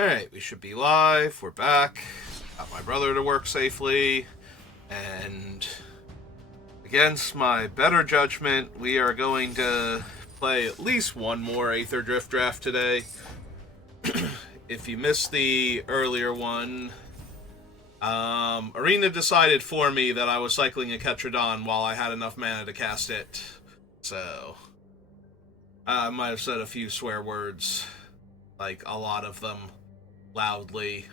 Alright, we should be live. We're back. Got my brother to work safely. And against my better judgment, we are going to play at least one more Aetherdrift draft today. If you missed the earlier one, Arena decided for me that I was cycling a Ketradon while I had enough mana to cast it. So, I might have said a few swear words, like a lot of them, loudly,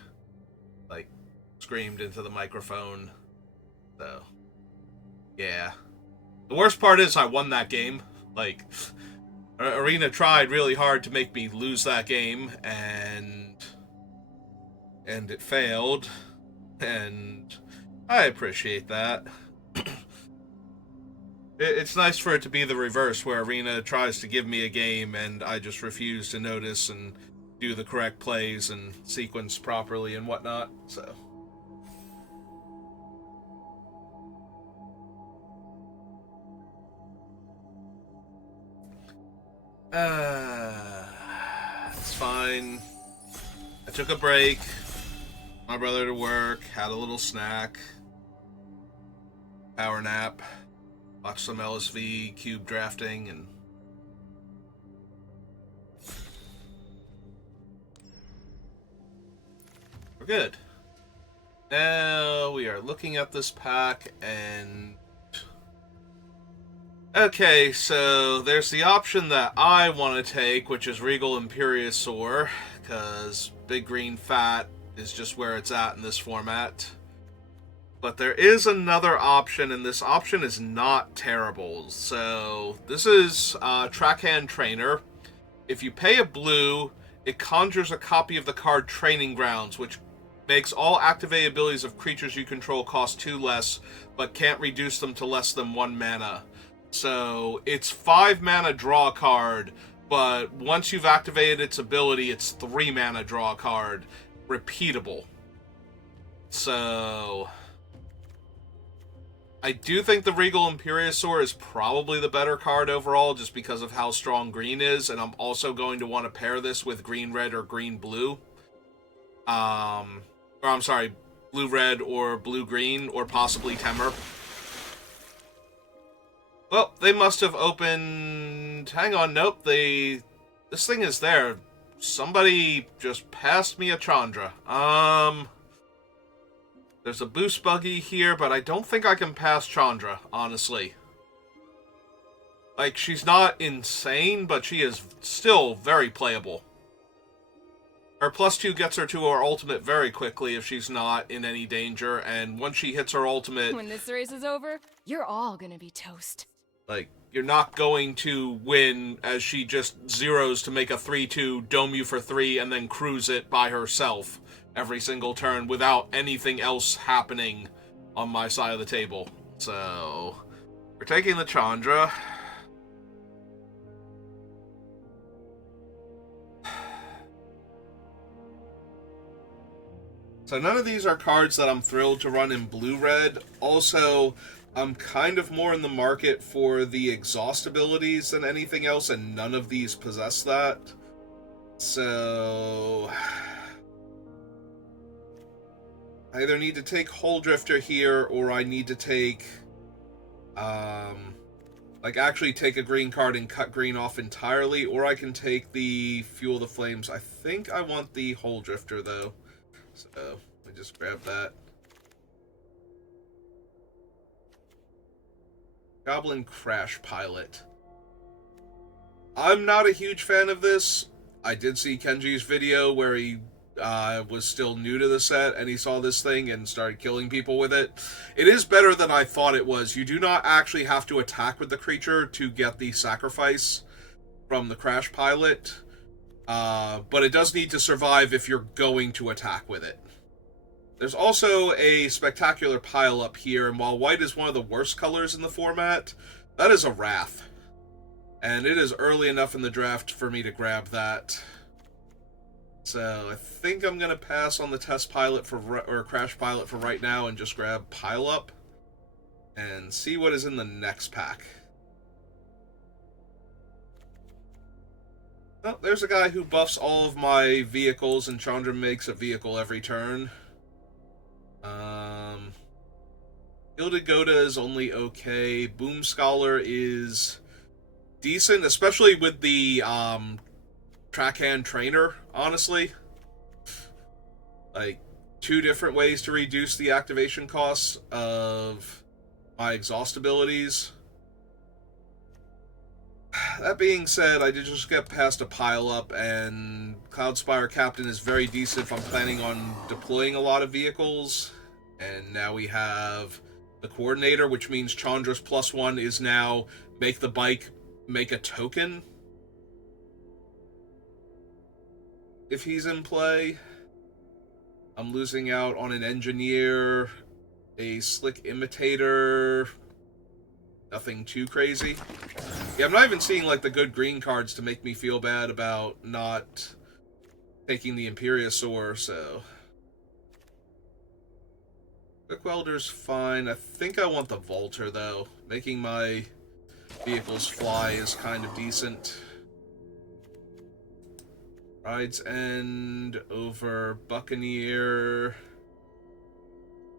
like screamed into the microphone. So, yeah. The worst part is I won that game. Like, Arena tried really hard to make me lose that game, and it failed, and I appreciate that. It's nice for it to be the reverse, where Arena tries to give me a game and I just refuse to notice and do the correct plays and sequence properly and whatnot. So, it's fine. I took a break. My brother to work, had a little snack, power nap, watched some LSV cube drafting, and we're good. Now we are looking at this pack, and okay, so there's the option that I want to take, which is Regal Imperiosaur, because Big Green Fat is just where it's at in this format. But there is another option, and this option is not terrible. So this is Trackhand Trainer. If you pay a blue, it conjures a copy of the card Training Grounds, which makes all activated abilities of creatures you control cost 2 less, but can't reduce them to less than 1 mana. So it's 5 mana draw card, but once you've activated its ability, it's 3 mana draw card. Repeatable. So I do think the Regal Imperiosaur is probably the better card overall, just because of how strong green is, and I'm also going to want to pair this with green red or green blue. Or I'm sorry, blue red or blue green, or possibly Temur. Well, they must have opened. Hang on, nope. This thing is there. Somebody just passed me a Chandra. There's a boost buggy here, but I don't think I can pass Chandra, honestly. Like, she's not insane, but she is still very playable. Her +2 gets her to her ultimate very quickly if she's not in any danger, and once she hits her ultimate, When this race is over, you're all gonna be toast. like, you're not going to win as she just zeros to make a 3-2, dome you for 3, and then cruise it by herself every single turn without anything else happening on my side of the table. So, we're taking the Chandra. So none of these are cards that I'm thrilled to run in blue-red. Also, I'm kind of more in the market for the exhaust abilities than anything else, and none of these possess that. So I either need to take Hull Drifter here, or I need to take, actually take a green card and cut green off entirely, or I can take the Fuel the Flames. I think I want the Hull Drifter, though. So, I just grab that. Goblin Crash Pilot. I'm not a huge fan of this. I did see Kenji's video where he was still new to the set and he saw this thing and started killing people with it. It is better than I thought it was. You do not actually have to attack with the creature to get the sacrifice from the Crash Pilot. But it does need to survive if you're going to attack with it. There's also a spectacular pile up here, and while white is one of the worst colors in the format, that is a Wrath. And it is early enough in the draft for me to grab that. So I think I'm going to pass on the test pilot or crash pilot for right now and just grab pile up and see what is in the next pack. Oh, there's a guy who buffs all of my vehicles, and Chandra makes a vehicle every turn. Gilded Goda is only okay. Boom Scholar is decent, especially with the Trackhand Trainer, honestly. Like, two different ways to reduce the activation costs of my exhaust abilities. That being said, I did just get past a pile-up, and Cloudspire Captain is very decent if I'm planning on deploying a lot of vehicles. And now we have the Coordinator, which means Chandra's +1 is now make the bike make a token if he's in play. I'm losing out on an Engineer, a Slick Imitator, nothing too crazy. Yeah, I'm not even seeing, like, the good green cards to make me feel bad about not taking the Imperiosaur, so... Quick Welder's fine. I think I want the Volter, though. Making my vehicles fly is kind of decent. Rides End over Buccaneer.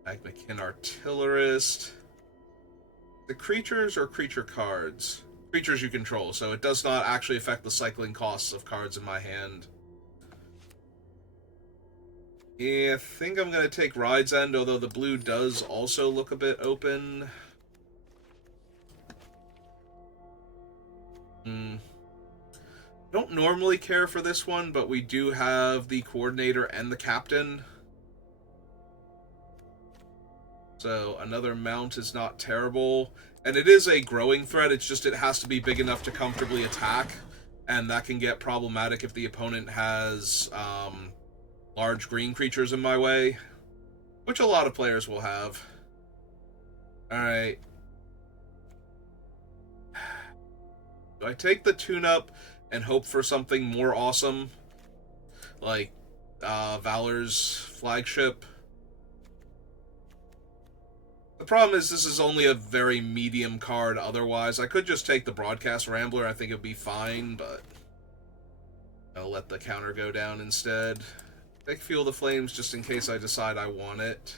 Magmakin Artillerist. The creatures or creature cards? Creatures you control, so it does not actually affect the cycling costs of cards in my hand. Yeah, I think I'm going to take Ride's End, although the blue does also look a bit open. I don't normally care for this one, but we do have the Coordinator and the Captain. So another mount is not terrible. And it is a growing threat, it's just it has to be big enough to comfortably attack. And that can get problematic if the opponent has large green creatures in my way. Which a lot of players will have. Alright. Do I take the tune-up and hope for something more awesome? Like Valor's flagship? The problem is this is only a very medium card otherwise. I could just take the Broadcast Rambler, I think it'd be fine, but I'll let the counter go down instead. Take Feel the Flames just in case I decide I want it.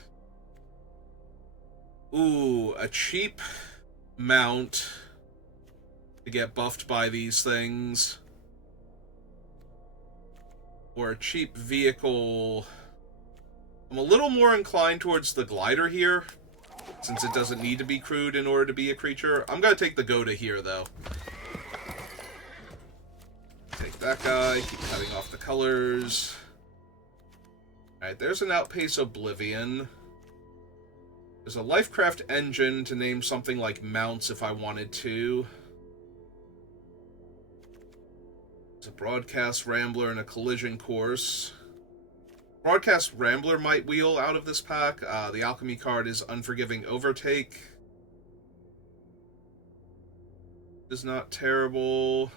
Ooh, a cheap mount to get buffed by these things. Or a cheap vehicle. I'm a little more inclined towards the Glider here, since it doesn't need to be crewed in order to be a creature. I'm going to take the Goda here, though. Take that guy, keep cutting off the colors. Alright, there's an Outpace Oblivion. There's a Lifecraft Engine to name something like mounts if I wanted to. There's a Broadcast Rambler and a Collision Course. Broadcast Rambler might wheel out of this pack. The Alchemy card is Unforgiving Overtake. Is not terrible.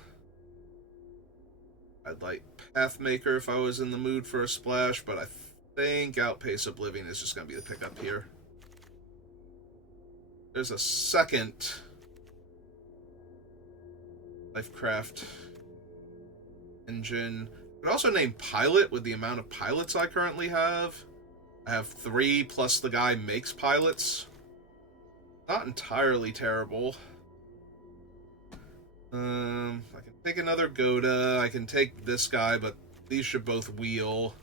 I'd like Pathmaker if I was in the mood for a splash, but I think Outpace Oblivion is just going to be the pickup here. There's a second Lifecraft Engine. I could also name Pilot with the amount of pilots I currently have. I have 3 plus the guy makes pilots. Not entirely terrible. I can take another Goda. I can take this guy, but these should both wheel.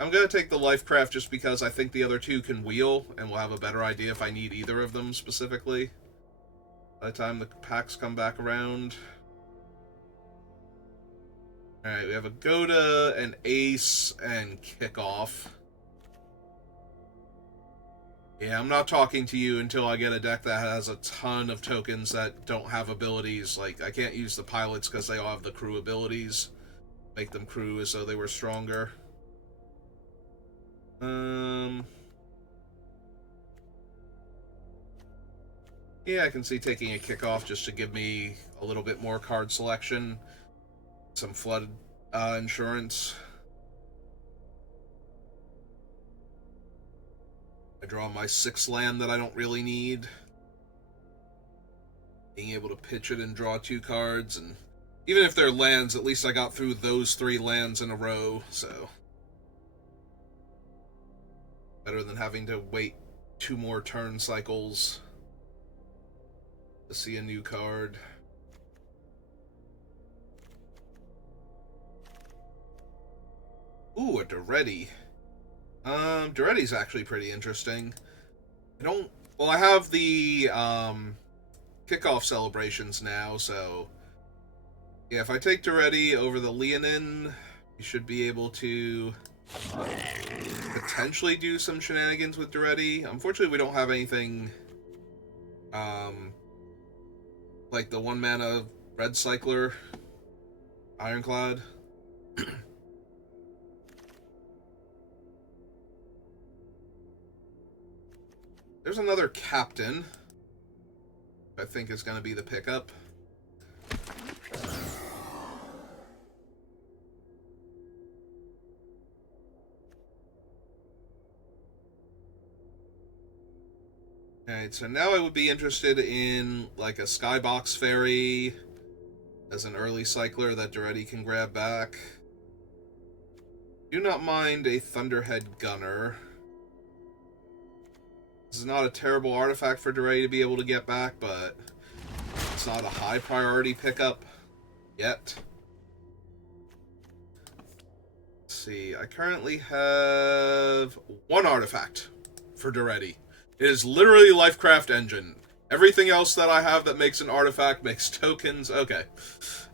I'm going to take the Lifecraft just because I think the other two can wheel, and we'll have a better idea if I need either of them specifically by the time the packs come back around. Alright, we have a Goda, an Ace, and Kickoff. Yeah, I'm not talking to you until I get a deck that has a ton of tokens that don't have abilities. Like, I can't use the pilots because they all have the crew abilities. Make them crew as though they were stronger. Yeah, I can see taking a Kickoff just to give me a little bit more card selection. Some flood insurance. I draw my 6 land that I don't really need. Being able to pitch it and draw 2 cards and Even if they're lands, at least I got through those 3 lands in a row, so... Better than having to wait 2 more turn cycles to see a new card. Ooh, a Duretti. Duretti's actually pretty interesting. Well, I have the, kickoff celebrations now, so... Yeah, if I take Duretti over the Leonin, you should be able to potentially do some shenanigans with Duretti. Unfortunately, we don't have anything, like the 1-mana Red Cycler Ironclad. There's another Captain, I think is going to be the pickup. Alright, so now I would be interested in, like, a Skybox Fairy as an early cycler that Duretti can grab back. Do not mind a Thunderhead Gunner. This is not a terrible artifact for Duretti to be able to get back, but it's not a high priority pickup yet. Let's see, I currently have 1 artifact for Duretti. It is literally Lifecraft Engine. Everything else that I have that makes an artifact makes tokens. Okay.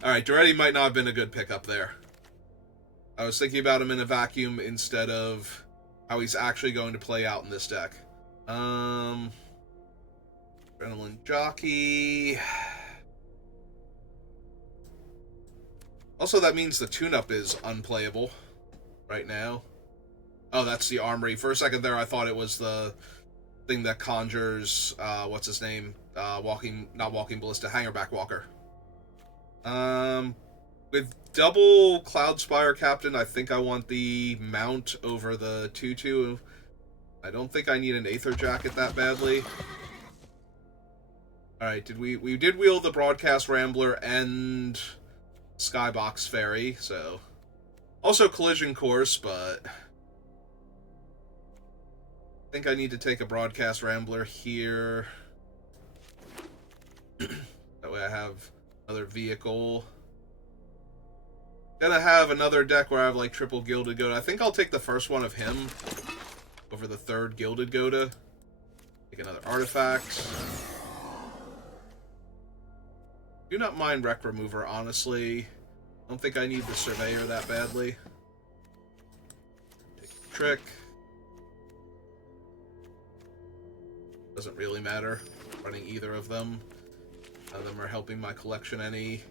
Alright, Duretti might not have been a good pickup there. I was thinking about him in a vacuum instead of how he's actually going to play out in this deck. Adrenaline Jockey. Also, that means the tune-up is unplayable right now. Oh, that's the Armory. For a second there, I thought it was the thing that conjures, what's his name? Not Walking Ballista, Hangerback Walker. With double Cloudspire Captain, I think I want the mount over the 2/2. I don't think I need an Aether Jacket that badly. Alright, we did wheel the Broadcast Rambler and Skybox Fairy, so... Also Collision Course, but... I think I need to take a Broadcast Rambler here. That way I have another vehicle. Gonna have another deck where I have like triple Gilded Goda. I think I'll take the first one of him over the 3rd Gilded Goda. Take another artifact. Do not mind Wreck Remover, honestly. I don't think I need the Surveyor that badly. Take a Trick. Doesn't really matter. Running either of them. None of them are helping my collection any.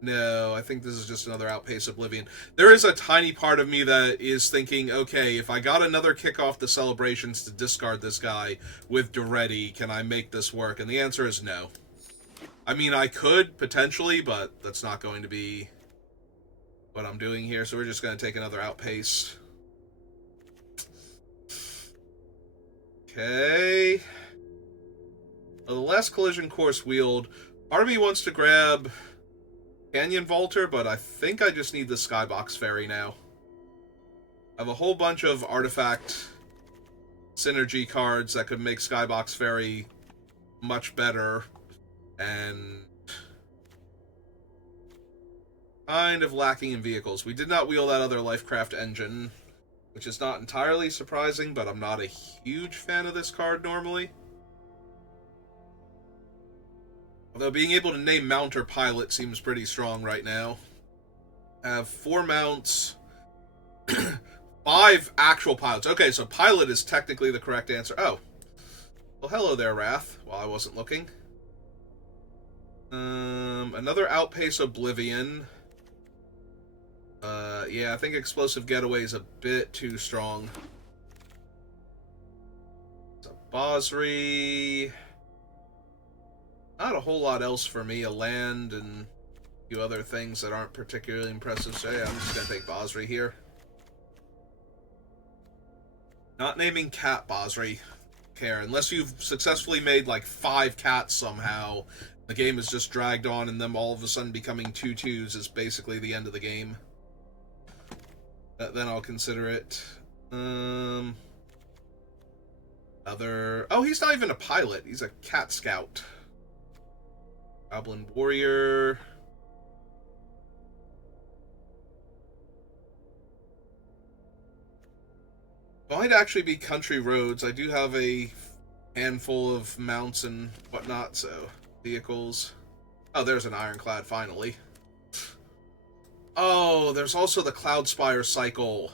No, I think this is just another Outpace Oblivion. There is a tiny part of me that is thinking, okay, if I got another kick off the celebrations to discard this guy with Duretti, can I make this work? And the answer is no. I mean, I could, potentially, but that's not going to be what I'm doing here, so we're just going to take another Outpace. Okay. Well, the last Collision Course wheeled, part of me wants to grab Canyon Vaulter, but I think I just need the Skybox Fairy now. I have a whole bunch of artifact synergy cards that could make Skybox Fairy much better, and kind of lacking in vehicles. We did not wheel that other Lifecraft Engine, which is not entirely surprising, but I'm not a huge fan of this card normally. Although being able to name Mount or Pilot seems pretty strong right now. I have 4 mounts, 5 actual pilots. Okay, so Pilot is technically the correct answer. Oh. Well, hello there, Wrath, while I wasn't looking. Another Outpace Oblivion. Yeah, I think Explosive Getaway is a bit too strong. It's a Basri. Not a whole lot else for me. A land and a few other things that aren't particularly impressive. So yeah, I'm just going to take Basri here. Not naming Cat Basri. care. Unless you've successfully made like 5 cats somehow, the game is just dragged on, and them all of a sudden becoming 2/2s is basically the end of the game. Then I'll consider it. Oh, he's not even a pilot. He's a cat scout. Goblin warrior. Might actually be country roads. I do have a handful of mounts and whatnot, so vehicles. Oh, there's an ironclad, finally. Oh, there's also the Cloudspire cycle.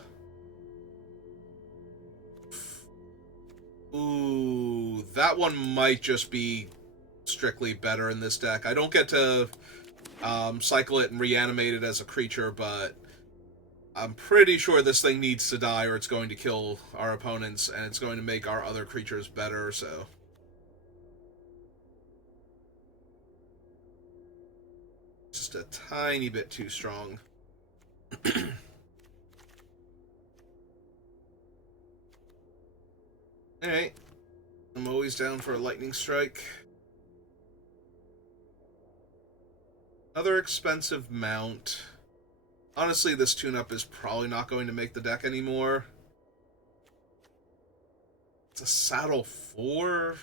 Ooh, that one might just be strictly better in this deck. I don't get to cycle it and reanimate it as a creature, but I'm pretty sure this thing needs to die or it's going to kill our opponents, and it's going to make our other creatures better, so... Just a tiny bit too strong. Alright. I'm always down for a lightning strike. Another expensive mount. Honestly, this tune-up is probably not going to make the deck anymore. It's a saddle 4.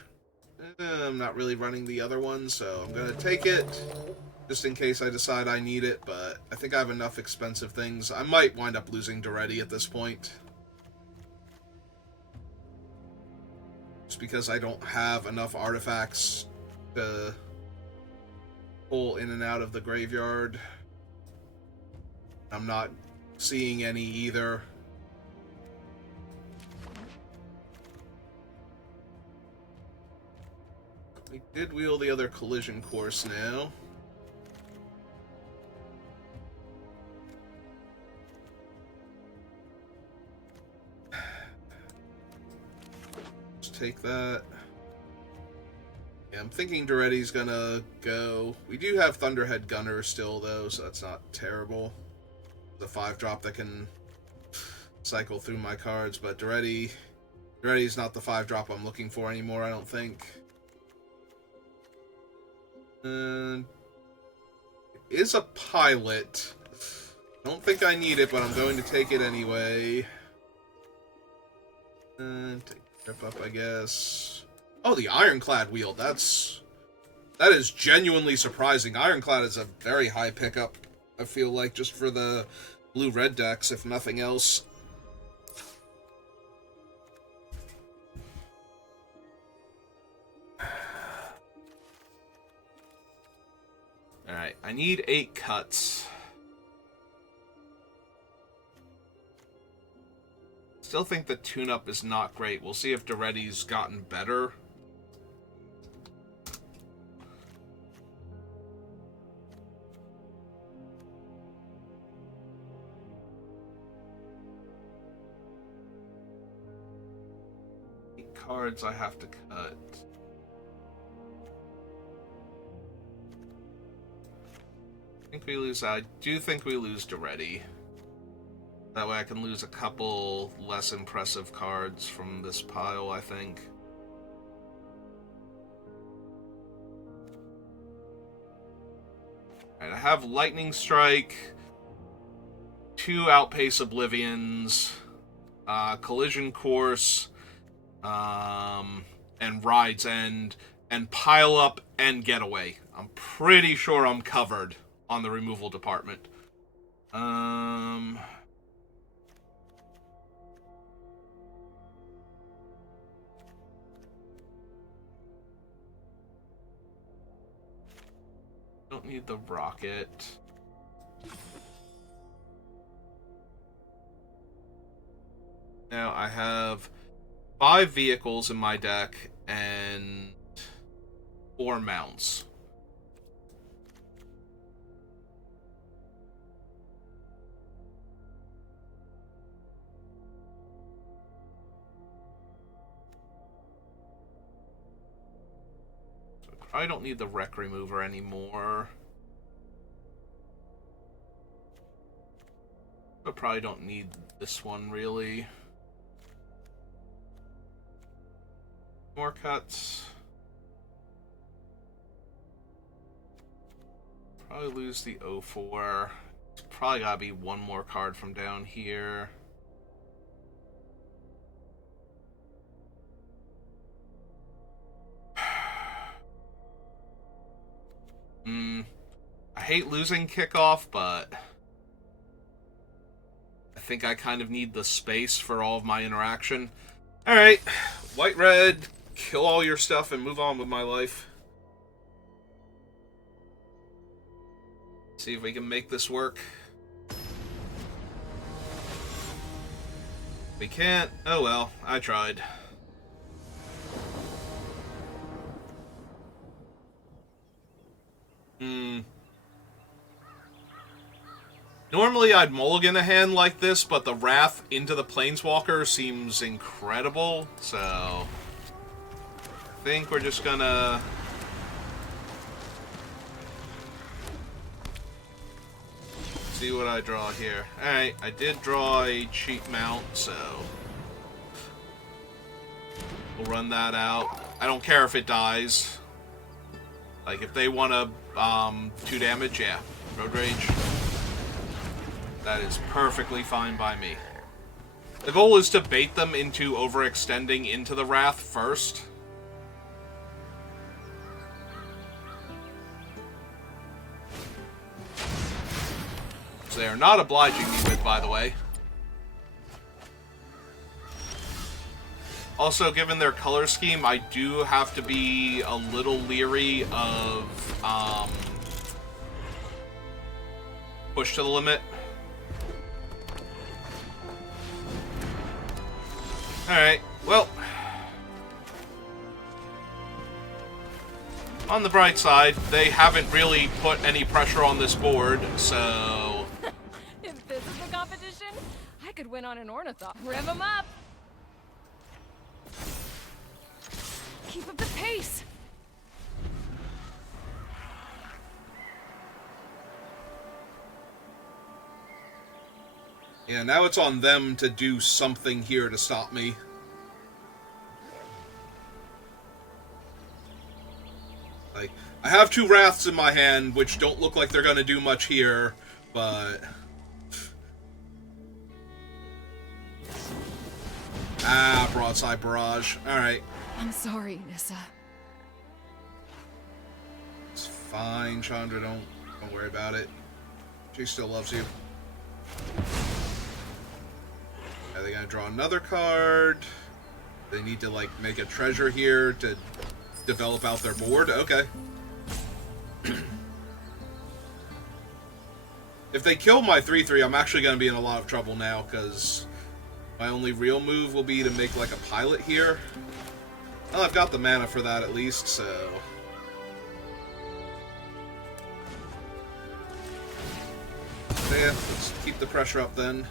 I'm not really running the other one, so I'm going to take it. Just in case I decide I need it, but I think I have enough expensive things. I might wind up losing Duretti at this point. Just because I don't have enough artifacts to pull in and out of the graveyard. I'm not seeing any either. We did wheel the other collision course now. Just take that. Yeah, I'm thinking Duretti's gonna go. We do have Thunderhead Gunner still, though, so that's not terrible. The 5-drop that can cycle through my cards, but Duretti's not the 5-drop I'm looking for anymore, I don't think. It is a pilot. I don't think I need it, but I'm going to take it anyway. Take a trip up, I guess. Oh, the Ironclad wheel. That is genuinely surprising. Ironclad is a very high pickup, I feel like, just for the blue-red decks, if nothing else. Alright, I need 8 cuts. Still think the tune-up is not great. We'll see if Duretti's gotten better. Cards I have to cut. I think we lose. I do think we lose Duretti. That way I can lose a couple less impressive cards from this pile, I think. Alright, I have Lightning Strike, 2 Outpace Oblivions, Collision Course, and Ride's End, and Pile Up and Getaway. I'm pretty sure I'm covered on the removal department. Don't need the rocket. Now I have 5 vehicles in my deck and 4 mounts. I don't need the wreck remover anymore. I probably don't need this one, really. More cuts. Probably lose the 0-4. It's probably gotta be one more card from down here. I hate losing kickoff, but I think I kind of need the space for all of my interaction. Alright, white-red, kill all your stuff and move on with my life. See if we can make this work. We can't. Oh well, I tried. Normally I'd mulligan a hand like this, but the Wrath into the Planeswalker seems incredible, so I think we're just gonna see what I draw here. Alright, I did draw a cheap mount, so we'll run that out. I don't care if it dies. Like, if they want to 2 damage, yeah. Road Rage. That is perfectly fine by me. The goal is to bait them into overextending into the Wrath first. Which they are not obliging me with, by the way. Also, given their color scheme, I do have to be a little leery of push to the limit. Alright, well, on the bright side, they haven't really put any pressure on this board, so If this is the competition, I could win on an ornithop. Rev 'em up! Keep up the pace! yeah, now it's on them to do something here to stop me. Like, I have 2 Wraths in my hand, which don't look like they're gonna do much here, but Broadside Barrage. Alright. I'm sorry, Nissa. It's fine, Chandra, don't worry about it. She still loves you. Are they gonna draw another card? They need to, like, make a treasure here to develop out their board? Okay. If they kill my 3/3, I'm actually gonna be in a lot of trouble now, because my only real move will be to make, like, a pilot here. Well, I've got the mana for that at least, so yeah, let's keep the pressure up then.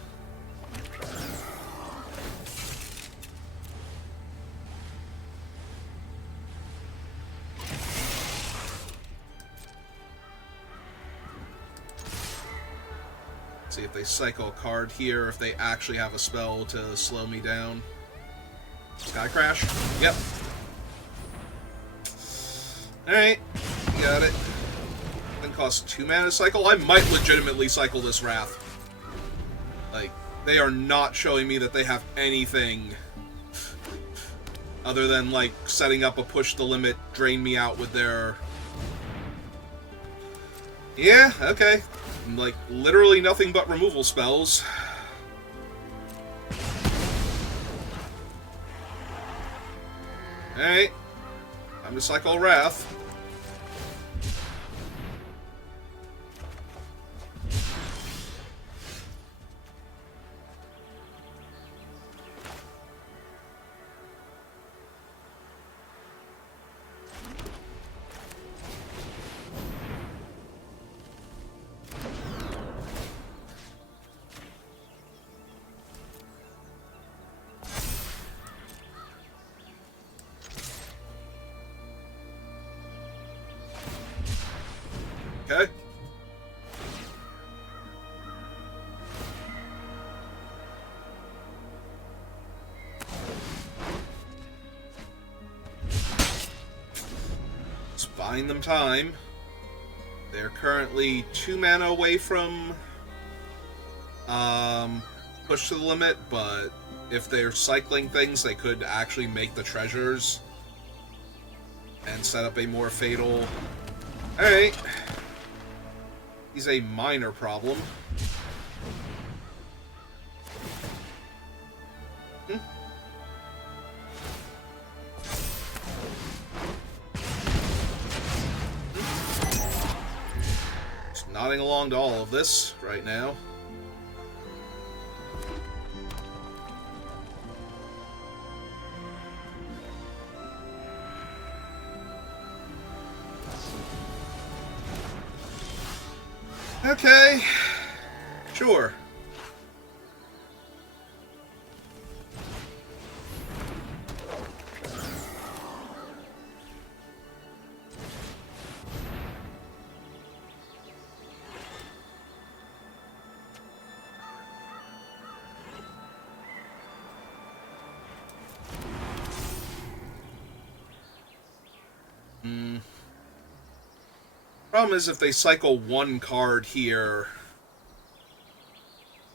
See if they cycle a card here, if they actually have a spell to slow me down. Sky Crash? Yep. Alright, got it. Then cost 2 mana to cycle. I might legitimately cycle this Wrath. Like, they are not showing me that they have anything other than, like, setting up a push the limit, drain me out with their... Yeah, okay. Like, literally nothing but removal spells. Alright. Time to cycle Wrath. Okay. them time. They're currently 2 mana away from push to the limit, but if they're cycling things, they could actually make the treasures and set up a more fatal... Alright. He's a minor problem. Just nodding along to all of this right now. Okay, sure. Problem is, if they cycle one card here,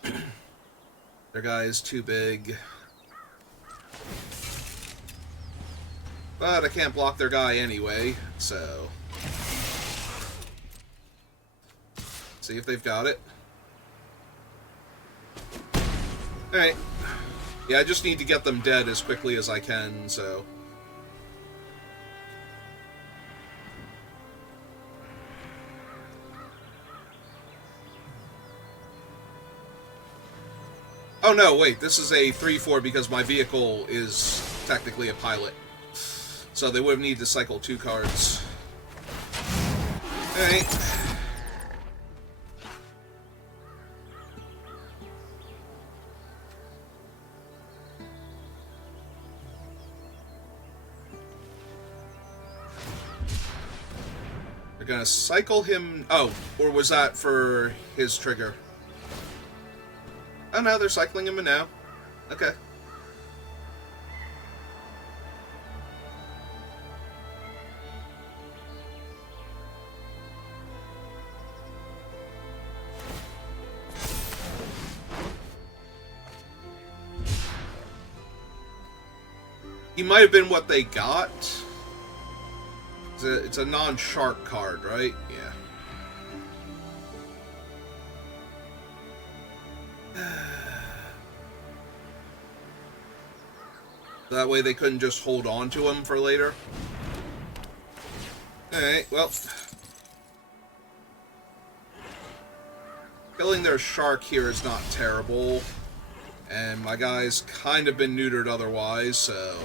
their guy is too big. But I can't block their guy anyway, so... See if they've got it. Alright. Yeah, I just need to get them dead as quickly as I can, so... Oh no, wait, this is a 3-4 because my vehicle is technically a pilot. So they would have needed to cycle 2 cards. Alright. They're gonna cycle him... Oh, or was that for his trigger? Oh no, they're cycling him in now. Okay. He might have been what they got. It's a non-shark card, right? Yeah. That way they couldn't just hold on to him for later. Alright, well. Killing their shark here is not terrible. And my guy's kind of been neutered otherwise, so...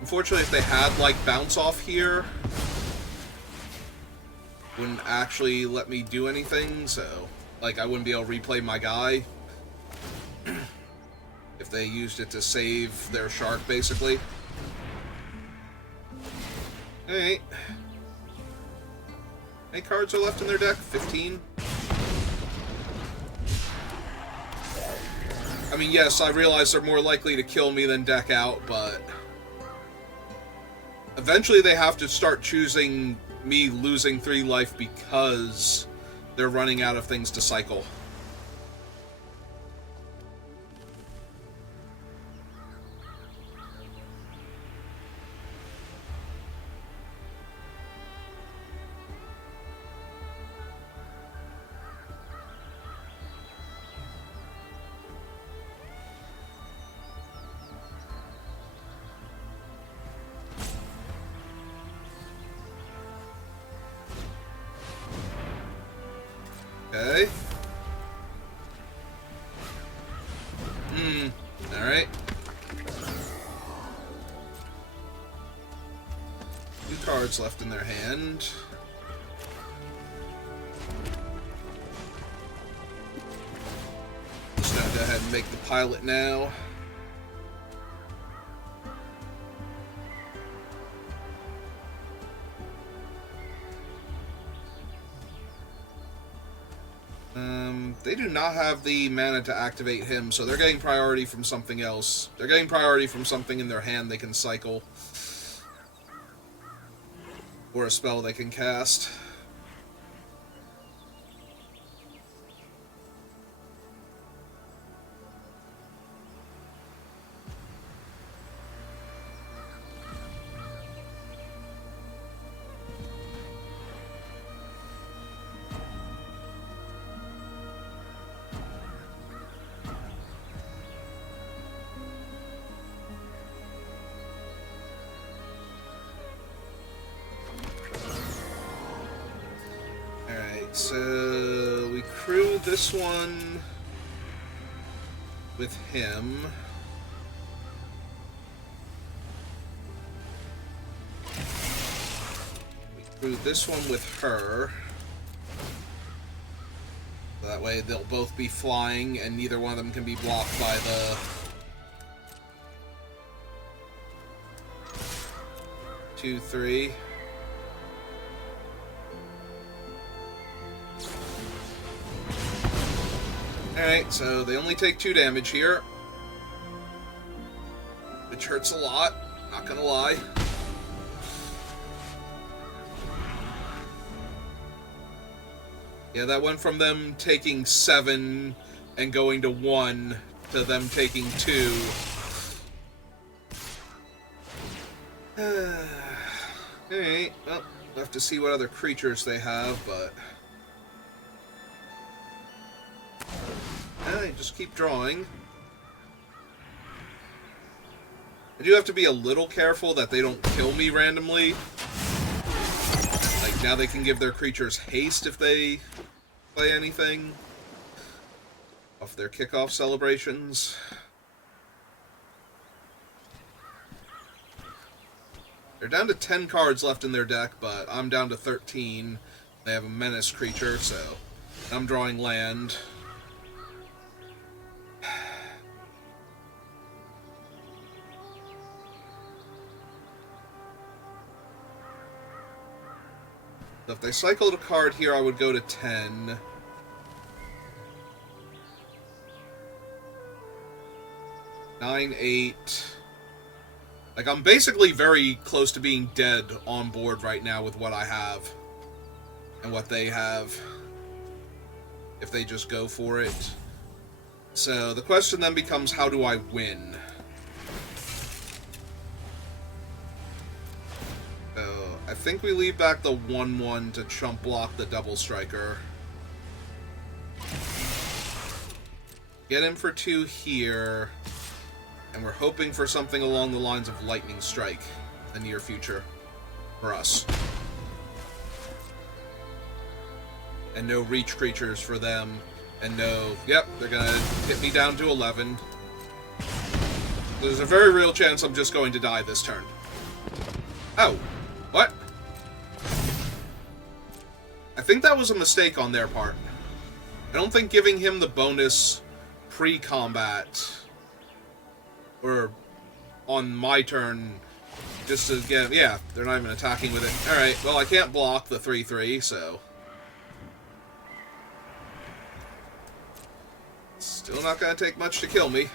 Unfortunately, if they had, like, bounce off here, wouldn't actually let me do anything, so, like, I wouldn't be able to replay my guy if they used it to save their shark, basically. Alright. How many cards are left in their deck? 15? I mean, yes, I realize they're more likely to kill me than deck out, but... Eventually they have to start choosing me losing 3 life because they're running out of things to cycle. Okay. Alright. 2 cards left in their hand. Just gonna go ahead and make the pilot now. They do not have the mana to activate him, so they're getting priority from something else. They're getting priority from something in their hand they can cycle. Or a spell they can cast. So we crew this one with him. We crew this one with her. That way they'll both be flying and neither one of them can be blocked by the 2/3. Alright, so they only take 2 damage here. Which hurts a lot, not gonna lie. Yeah, that went from them taking 7 and going to 1 to them taking 2. Alright, well, we'll have to see what other creatures they have, but... just keep drawing. I do have to be a little careful that they don't kill me randomly. Like, now they can give their creatures haste if they play anything off their kickoff celebrations. They're down to 10 cards left in their deck, but I'm down to 13. They have a menace creature, so I'm drawing land. So if they cycled a card here, I would go to 10. Nine, 8. Like, I'm basically very close to being dead on board right now with what I have. And what they have. If they just go for it. So, the question then becomes, how do I win? I think we leave back the 1/1 to chump block the double striker. Get him for 2 here. And we're hoping for something along the lines of Lightning Strike in the near future. For us. And no reach creatures for them. And no... Yep, they're gonna hit me down to 11. There's a very real chance I'm just going to die this turn. Oh. What? I think that was a mistake on their part. I don't think giving him the bonus pre-combat, or on my turn, just to get... Yeah, they're not even attacking with it. Alright, well, I can't block the 3/3, so... Still not gonna take much to kill me.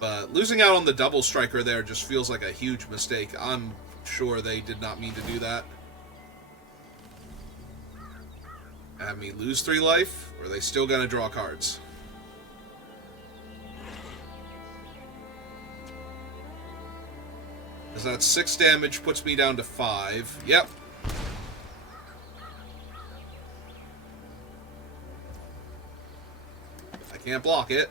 But losing out on the double striker there just feels like a huge mistake. I'm sure they did not mean to do that. Have me lose 3 life, or are they still gonna draw cards? Because that 6 damage puts me down to 5. Yep. I can't block it.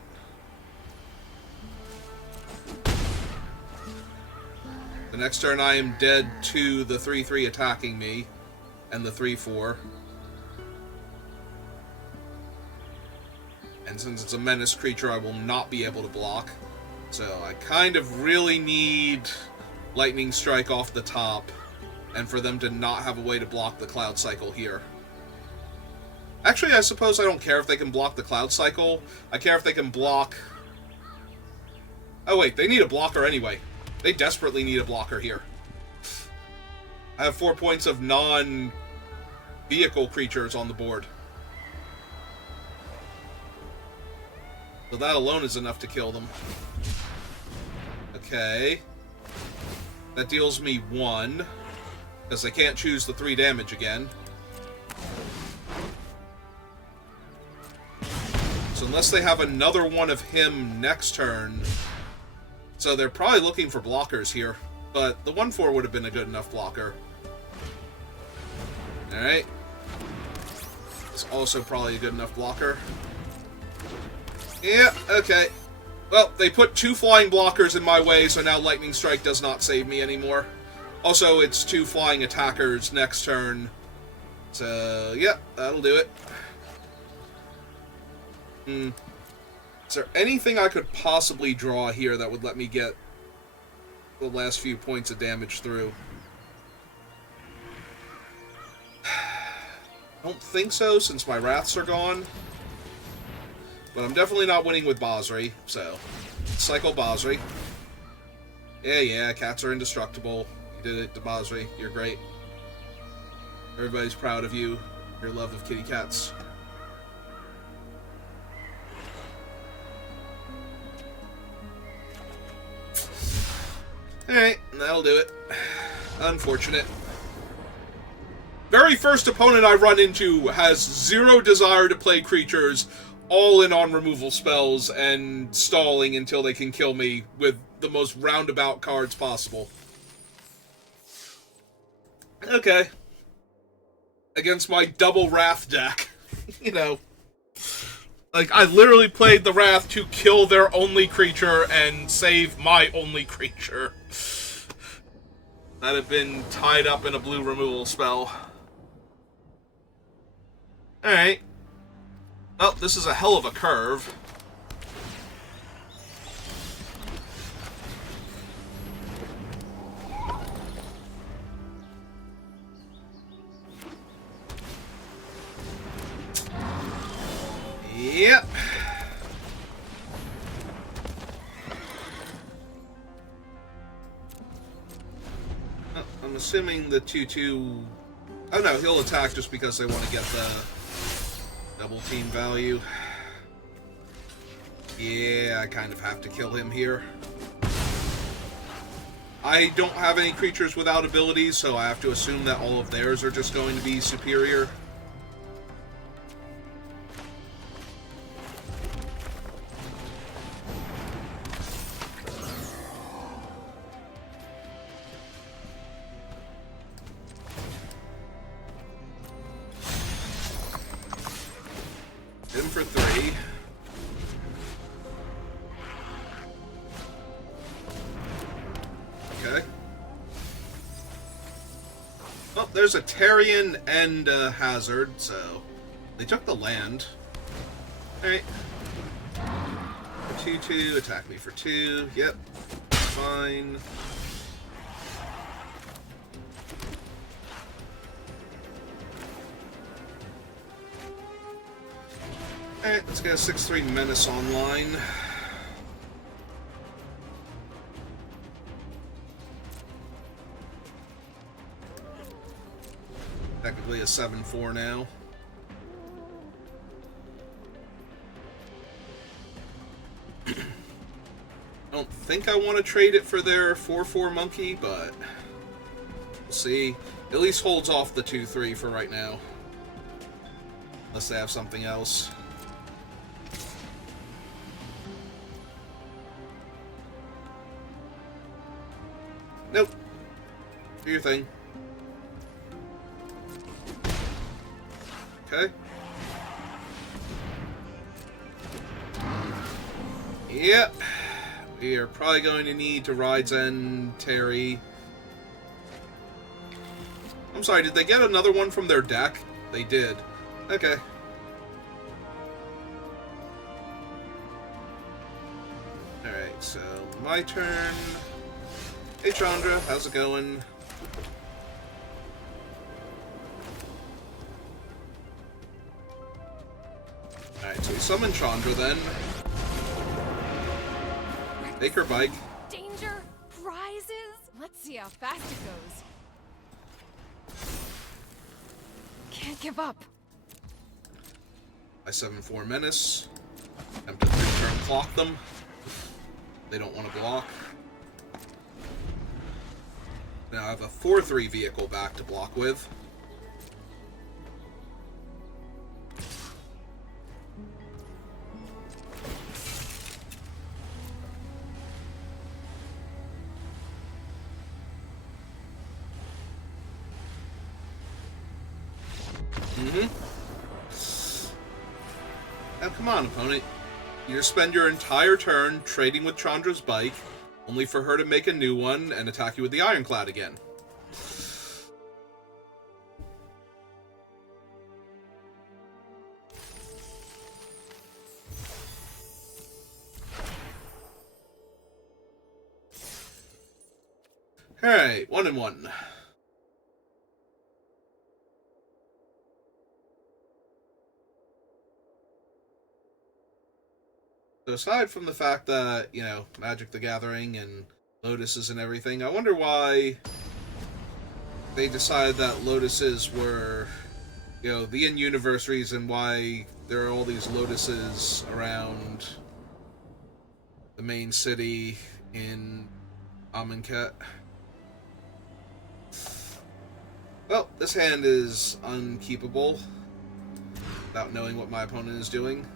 The next turn I am dead to the 3/3 attacking me, and the 3/4. And since it's a menace creature, I will not be able to block. So I kind of really need Lightning Strike off the top, and for them to not have a way to block the Cloud Cycle here. Actually, I suppose I don't care if they can block the Cloud Cycle. I care if they can block... Oh wait, they need a blocker anyway. They desperately need a blocker here. I have 4 points of vehicle creatures on the board. So that alone is enough to kill them. Okay. That deals me 1, because I can't choose the 3 damage again. So unless they have another one of him next turn... So they're probably looking for blockers here. But the 1/4 would have been a good enough blocker. Alright. It's also probably a good enough blocker. Yeah, okay. Well, they put 2 flying blockers in my way, so now Lightning Strike does not save me anymore. Also, it's 2 flying attackers next turn. So, yeah, that'll do it. Is there anything I could possibly draw here that would let me get the last few points of damage through? I don't think so, since my Wraths are gone. But I'm definitely not winning with Basri, so... Cycle Basri. Yeah, cats are indestructible. You did it to Basri. You're great. Everybody's proud of you. Your love of kitty cats. Alright, that'll do it. Unfortunate. Very first opponent I run into has 0 desire to play creatures, all in on removal spells, and stalling until they can kill me with the most roundabout cards possible. Okay. Against my double Wrath deck. You know. Like, I literally played the Wrath to kill their only creature and save my only creature. That had been tied up in a blue removal spell. Alright. Well, this is a hell of a curve. Yep. Oh, I'm assuming the 2/2... Oh no, he'll attack just because they want to get the double team value. Yeah, I kind of have to kill him here. I don't have any creatures without abilities, so I have to assume that all of theirs are just going to be superior. Hit him for 3. Okay. Well, there's a Tarian and a Hazard, so they took the land. Alright. 2/2, attack me for 2. Yep. Fine. Alright, let's get a 6/3 Menace online. Technically a 7/4 now. I don't think I want to trade it for their 4/4 monkey, but we'll see. At least holds off the 2/3 for right now. Unless they have something else. Nope. Do your thing. Okay. Yep. We are probably going to need to Ride's End Terry. I'm sorry, did they get another one from their deck? They did. Okay. Alright, so my turn. Hey Chandra, how's it going? Alright, so we summon Chandra then. Make her bike. Danger! Prizes! Let's see how fast it goes. Can't can't give up. I 7-4 Menace. Attempt to 3-turn clock them. They don't want to block. Now I have a 4-3 vehicle back to block with. Now come on, opponent. You just spend your entire turn trading with Chandra's bike, only for her to make a new one and attack you with the Ironclad again. Alright, 1-1. So aside from the fact that, you know, Magic the Gathering and Lotuses and everything, I wonder why they decided that Lotuses were, you know, the in-universe reason why there are all these Lotuses around the main city in Amonkhet. Well, this hand is unkeepable without knowing what my opponent is doing.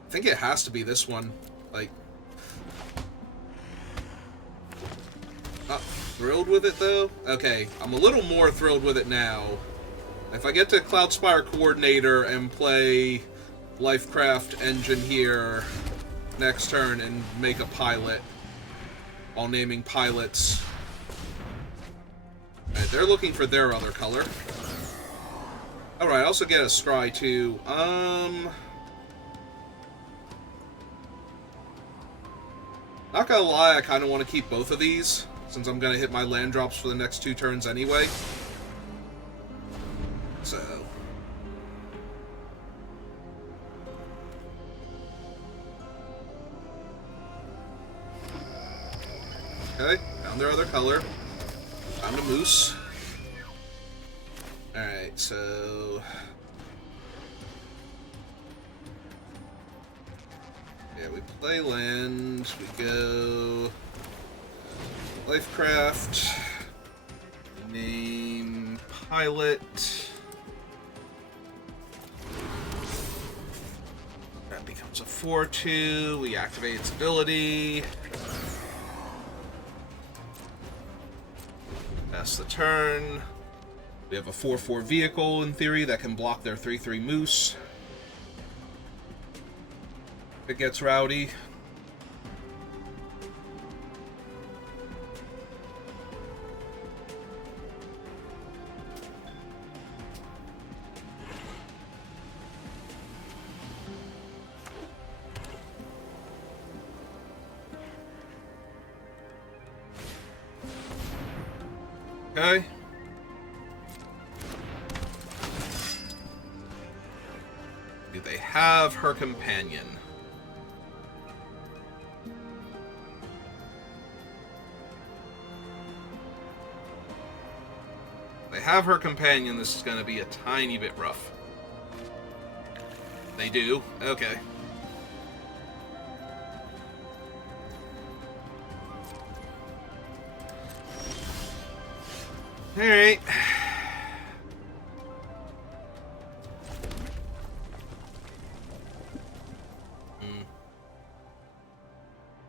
I think it has to be this one. Like, not thrilled with it though? Okay, I'm a little more thrilled with it now. If I get to Cloudspire Coordinator and play Lifecraft Engine here next turn and make a pilot while naming pilots. Alright, they're looking for their other color. Alright, I also get a Scry too. Not gonna lie, I kind of want to keep both of these, since I'm gonna hit my land drops for the next 2 turns anyway. So... okay, found their other color. Found a moose. Alright, so... yeah, we play land, we go... Lifecraft. Name... pilot. That becomes a 4-2, we activate its ability. That's the turn. We have a 4-4 vehicle, in theory, that can block their 3-3 moose. It gets rowdy. Okay. Do they have her companion? They have her companion. This is going to be a tiny bit rough. They do? Okay. Alright.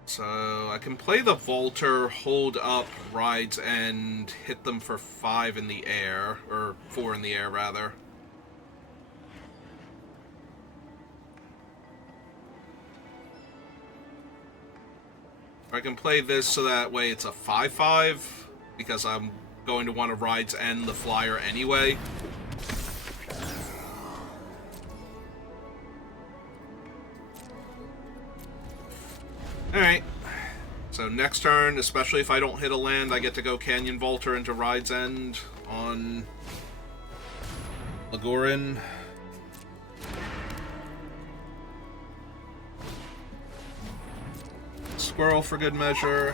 So I can play the Vaulter, hold up Ride's End, hit them for 5 in the air, or 4 in the air rather. I can play this so that way it's a 5-5, because I'm going to want to Ride's End the flyer anyway. Alright. So next turn, especially if I don't hit a land, I get to go Canyon Vaulter into Ride's End on Lagorin. squirrel for good measure.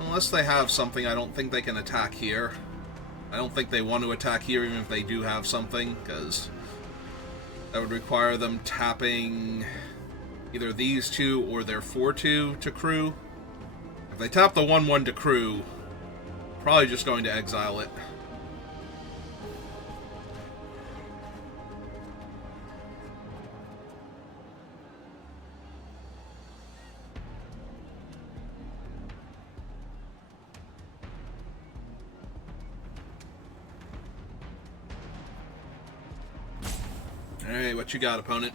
Unless they have something, I don't think they can attack here. I don't think they want to attack here even if they do have something, because that would require them tapping either these two or their 4-2 to crew. If they tap the 1-1 to crew, probably just going to exile it. Alright, what you got, opponent?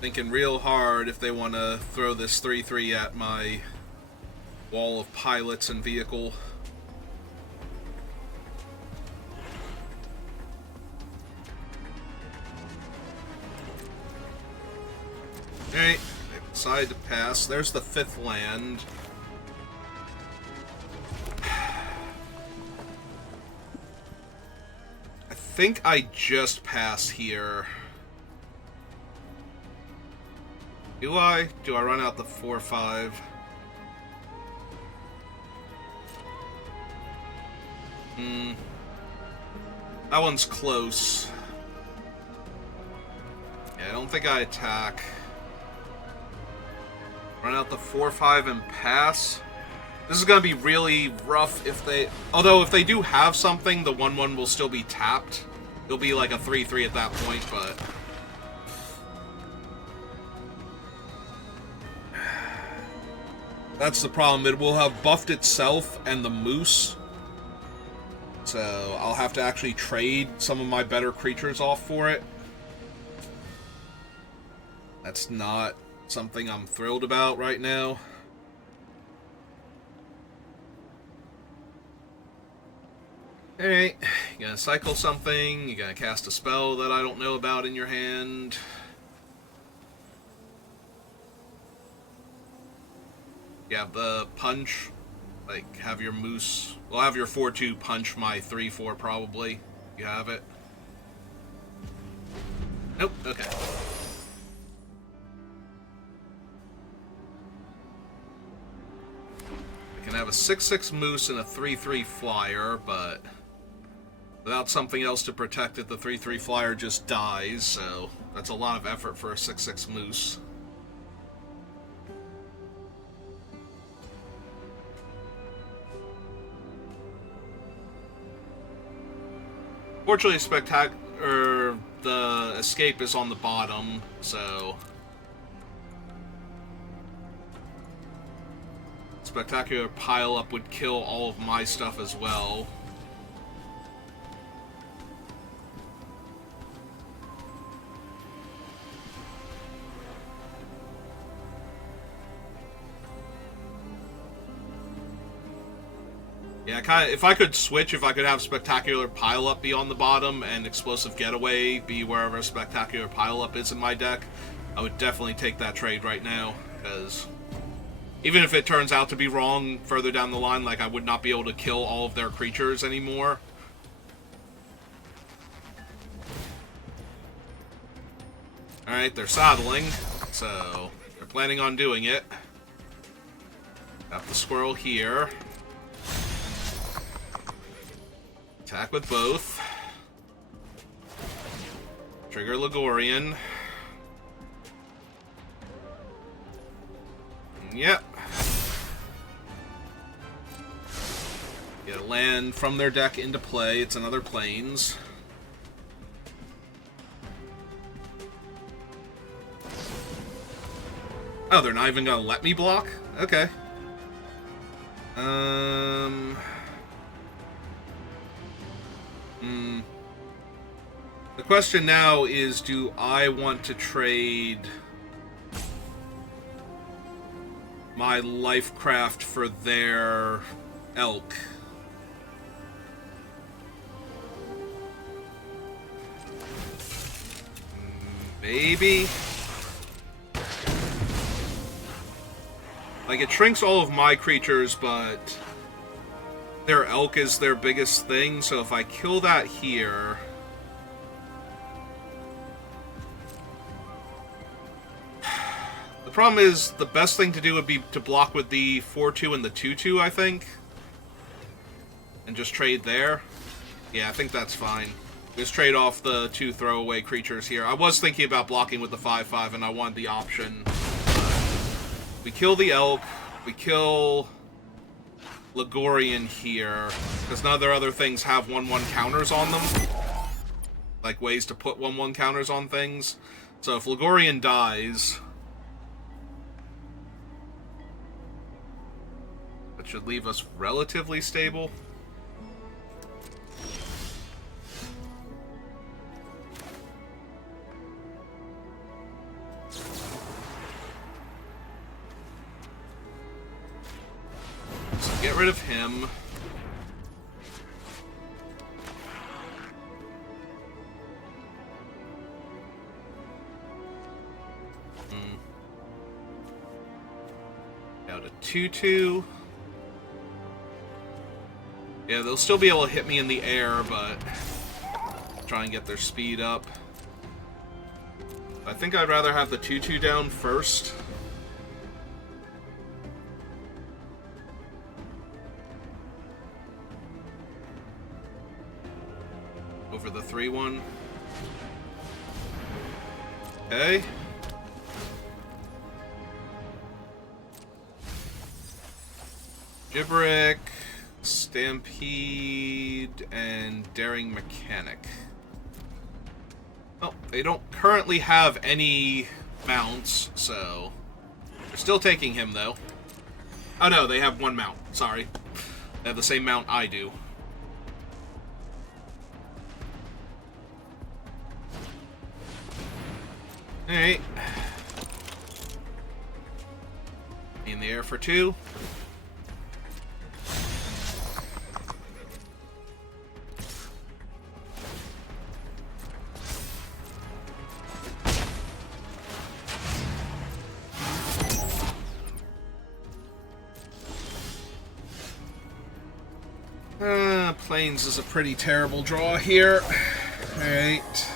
Thinking real hard if they want to throw this 3-3 at my wall of pilots and vehicle. Alright, they decide to pass. There's the 5th land. I think I just pass here. Do I? Do I run out the 4-5? That one's close. Yeah, I don't think I attack. Run out the 4-5 and pass. This is going to be really rough if they... Although, if they do have something, the 1-1 will still be tapped. It'll be like a 3-3 at that point, but... That's the problem. It will have buffed itself and the moose. So I'll have to actually trade some of my better creatures off for it. That's not something I'm thrilled about right now. Alright, you're gonna cycle something, you're gonna cast a spell that I don't know about in your hand. You have the punch, like have your moose, well have your 4-2 punch my 3-4 probably. You have it. Nope, okay. I can have a 6-6 moose and a 3-3 flyer, but without something else to protect it, the 3-3 flyer just dies, so that's a lot of effort for a 6-6 moose. Fortunately, the escape is on the bottom, so Spectacular Pile-Up would kill all of my stuff as well. Yeah, kind of. If I could switch, if I could have Spectacular Pile-Up be on the bottom and Explosive Getaway be wherever Spectacular Pile-Up is in my deck, I would definitely take that trade right now, because even if it turns out to be wrong further down the line, like I would not be able to kill all of their creatures anymore. Alright, they're saddling, so they're planning on doing it. Got the squirrel here. Attack with both. Trigger Ligorian. Yep. Get a land from their deck into play. It's another Plains. Oh, they're not even gonna let me block? Okay. The question now is, do I want to trade my Lifecraft for their elk? Maybe. Like, it shrinks all of my creatures, but their elk is their biggest thing, so if I kill that here... The problem is, the best thing to do would be to block with the 4-2 and the 2-2, I think. And just trade there. Yeah, I think that's fine. Just trade off the 2 throwaway creatures here. I was thinking about blocking with the 5-5, and I wanted the option. We kill the elk. We kill Ligorian here. Because none of their other things have 1-1 counters on them. Like, ways to put 1-1 counters on things. So if Ligorian dies... that should leave us relatively stable. So get rid of him. Now to 2-2. Yeah, they'll still be able to hit me in the air, but try and get their speed up. I think I'd rather have the 2-2 down first. Over the 3-1. Okay. Gibberick, Stampede, and Daring Mechanic. Well, they don't currently have any mounts, so... they're still taking him, though. Oh no, they have 1 mount. Sorry. They have the same mount I do. Alright. In the air for 2. Plains is a pretty terrible draw here. Alright.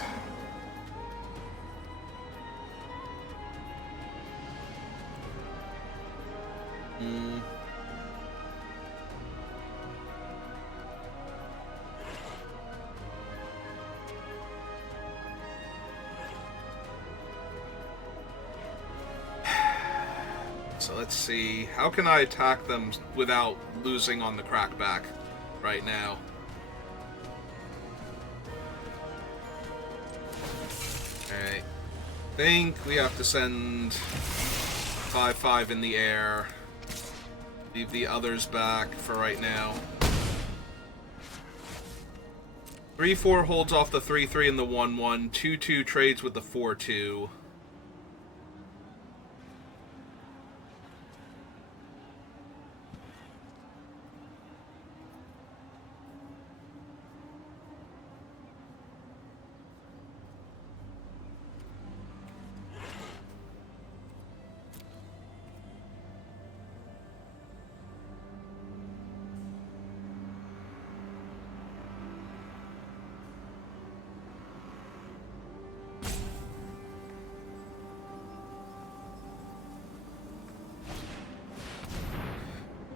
So let's see. How can I attack them without losing on the crackback right now? Alright. I think we have to send 5-5 in the air. Leave the others back for right now. 3-4 holds off the 3-3 and the 1-1. 2-2 trades with the 4-2.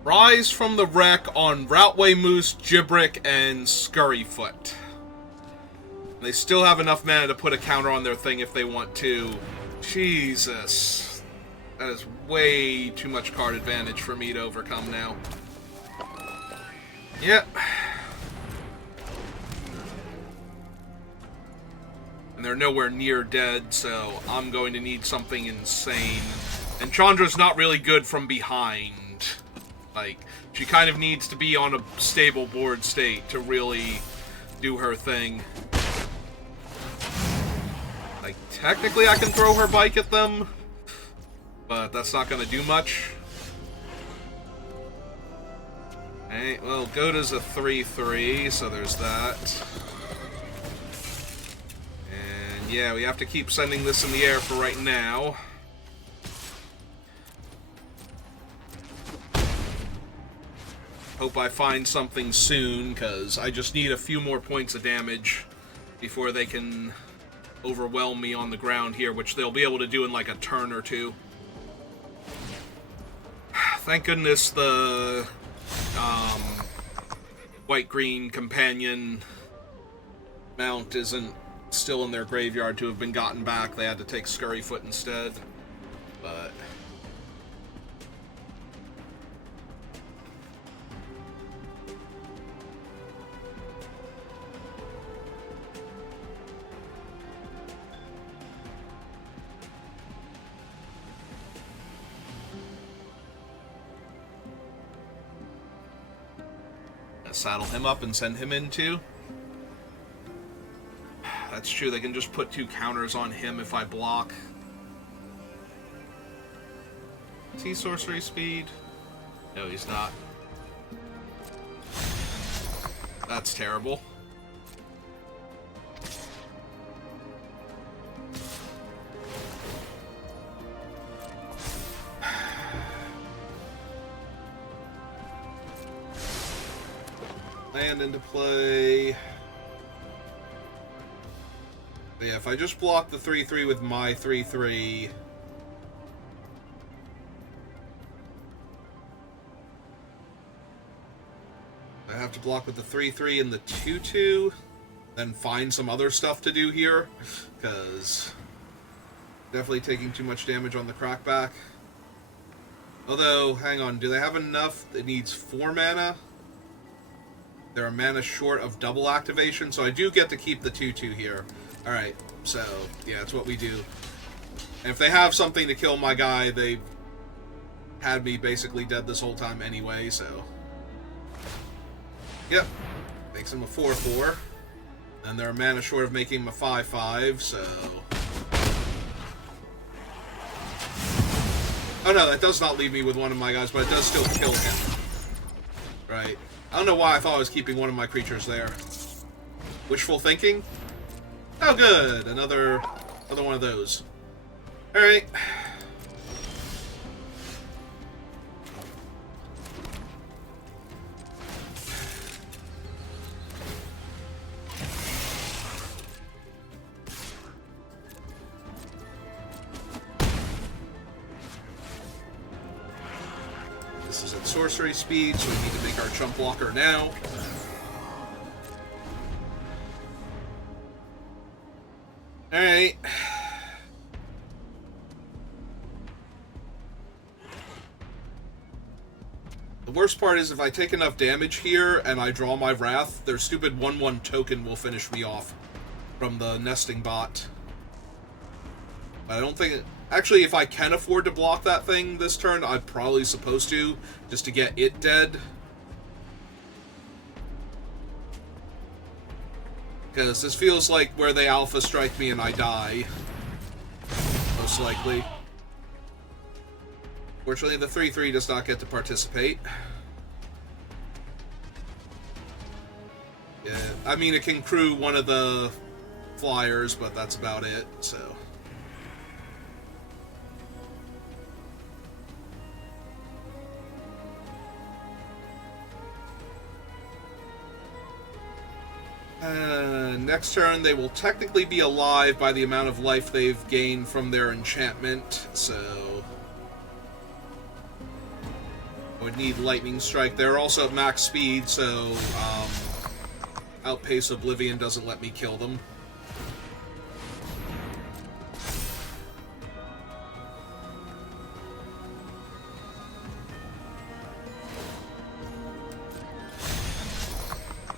Rise from the wreck on Routeway Moose, Gibrick, and Scurryfoot. They still have enough mana to put a counter on their thing if they want to. Jesus. That is way too much card advantage for me to overcome now. Yep. And they're nowhere near dead, so I'm going to need something insane. And Chandra's not really good from behind. Like, she kind of needs to be on a stable board state to really do her thing. Like, technically I can throw her bike at them, but that's not going to do much. Alright, well, Goda's a 3-3, so there's that. And yeah, we have to keep sending this in the air for right now. Hope I find something soon, because I just need a few more points of damage before they can overwhelm me on the ground here, which they'll be able to do in like a turn or two. Thank goodness the white-green companion mount isn't still in their graveyard to have been gotten back. They had to take Scurryfoot instead. But saddle him up and send him in too. That's true, they can just put 2 counters on him if I block. Is he sorcery speed? No, he's not. That's terrible. Land into play. But yeah, if I just block the 3/3 with my 3/3, I have to block with the 3/3 and the 2/2, then find some other stuff to do here, because definitely taking too much damage on the crackback. Although, hang on, do they have enough? It needs 4 mana. They're a mana short of double activation, so I do get to keep the 2/2 here. Alright, so, yeah, that's what we do. And if they have something to kill my guy, they had me basically dead this whole time anyway, so... Yep, makes him a 4/4. And they're a mana short of making him a 5/5, so... Oh no, that does not leave me with one of my guys, but it does still kill him. Right. I don't know why I thought I was keeping one of my creatures there. Wishful thinking? Oh, good! Another one of those. Alright. This is at sorcery speed, so we need to make our chump blocker now. Alright. The worst part is if I take enough damage here and I draw my Wrath, their stupid 1/1 token will finish me off from the nesting bot. But I don't think... Actually, if I can afford to block that thing this turn, I'm probably supposed to, just to get it dead. Because this feels like where they alpha strike me and I die. Most likely. Fortunately, the 3/3 does not get to participate. Yeah, I mean, it can crew one of the flyers, but that's about it, so... Next turn, they will technically be alive by the amount of life they've gained from their enchantment, so... I would need Lightning Strike. They're also at max speed, so Outpace Oblivion doesn't let me kill them.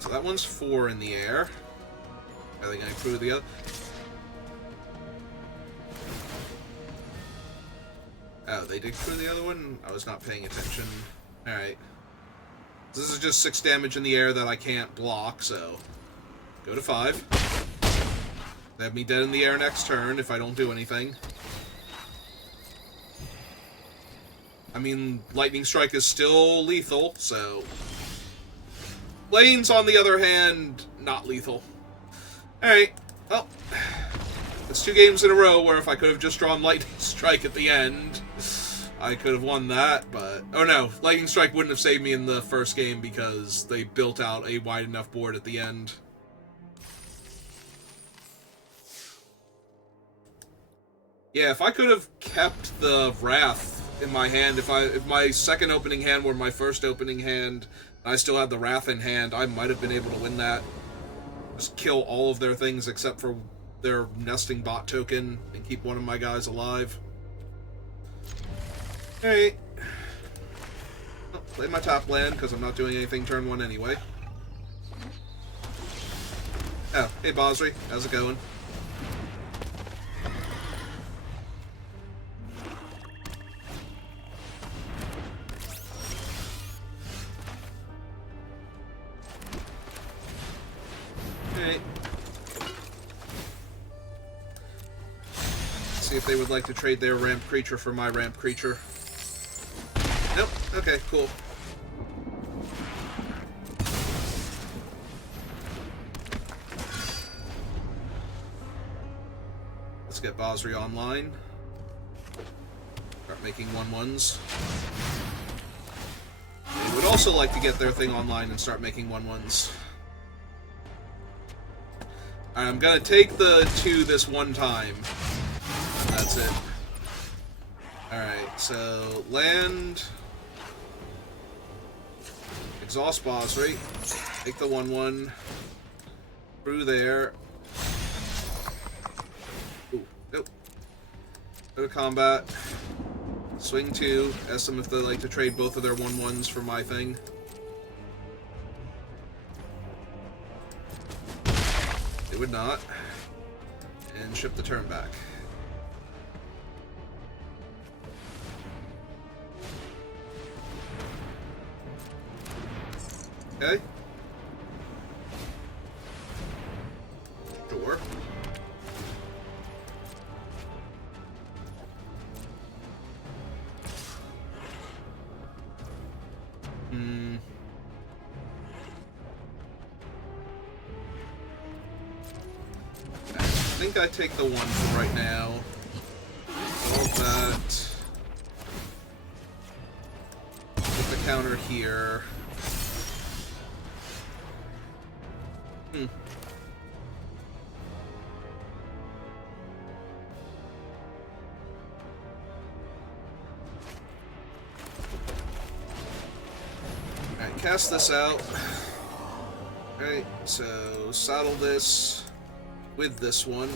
So that one's 4 in the air. Are they going to crew the other? Oh, they did crew the other one? I was not paying attention. Alright. This is just 6 damage in the air that I can't block, so... Go to 5. They have me dead in the air next turn if I don't do anything. I mean, Lightning Strike is still lethal, so... Lanes, on the other hand, not lethal. Alright, well, it's 2 games in a row where if I could have just drawn Lightning Strike at the end, I could have won that, but... Oh no, Lightning Strike wouldn't have saved me in the first game because they built out a wide enough board at the end. Yeah, if I could have kept the Wrath in my hand, if my second opening hand were my first opening hand, and I still had the Wrath in hand, I might have been able to win that. Just kill all of their things except for their nesting bot token and keep one of my guys alive. Alright. Oh, play my top land because I'm not doing anything turn 1 anyway. Oh, hey Bosri, how's it going? Alright. See if they would like to trade their ramp creature for my ramp creature. Nope. Okay, cool. Let's get Bosri online. Start making 1/1s. They would also like to get their thing online and start making 1/1s. Alright, I'm gonna take the 2 this one time. That's it. Alright, so land. Exhaust Bosri. Take the 1/1. Through there. Ooh, nope. Go to combat. Swing 2. Ask them if they like to trade both of their 1/1s for my thing. They would not. And ship the turn back. Okay. Sure. I think I take the 1 for right now. All that. Put the counter here. Alright, cast this out. Alright, so saddle this with this one.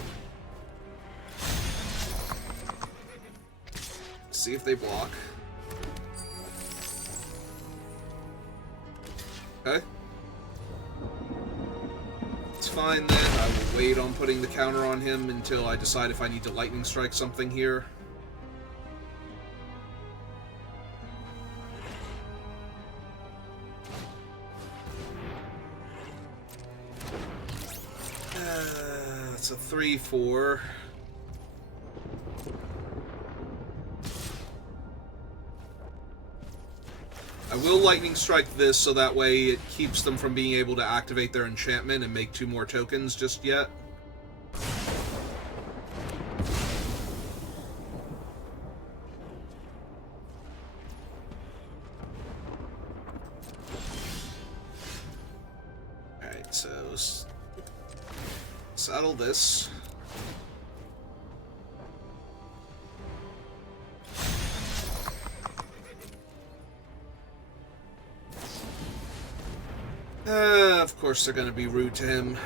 See if they block. Okay. It's fine then. I will wait on putting the counter on him until I decide if I need to lightning strike something here. It's a 3/4. I will lightning strike this so that way it keeps them from being able to activate their enchantment and make 2 more tokens just yet. Alright, so saddle this. Of course they're gonna be rude to him.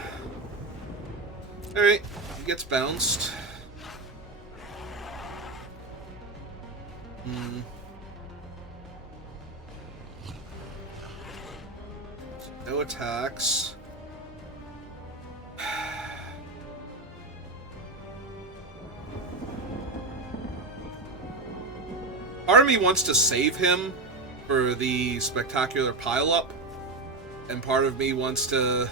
Alright, he gets bounced. No attacks. Part of me wants to save him for the spectacular pile-up, and part of me wants to...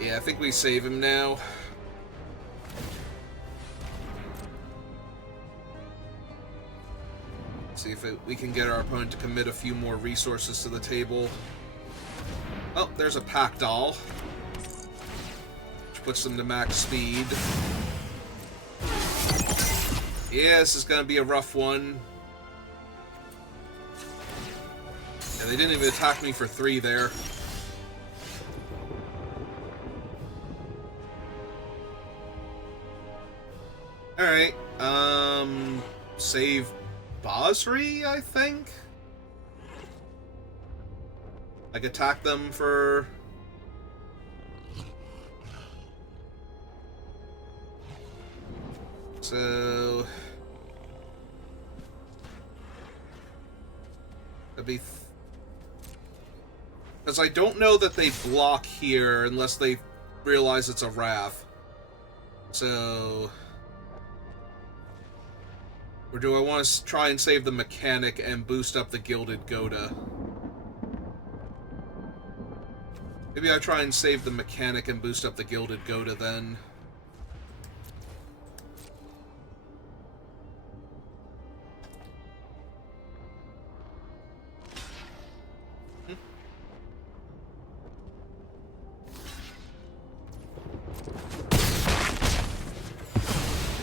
Yeah, I think we save him now. See if we can get our opponent to commit a few more resources to the table. Oh, there's a pack doll, which puts them to max speed. Yeah, this is gonna be a rough one. Yeah, they didn't even attack me for 3 there. Alright, save Basri, I think? Like, attack them for... So... That'd be... Because I don't know that they block here unless they realize it's a Wrath. So... Or do I want to try and save the Mechanic and boost up the Gilded Goda? Maybe I try and save the Mechanic and boost up the Gilded Goda then.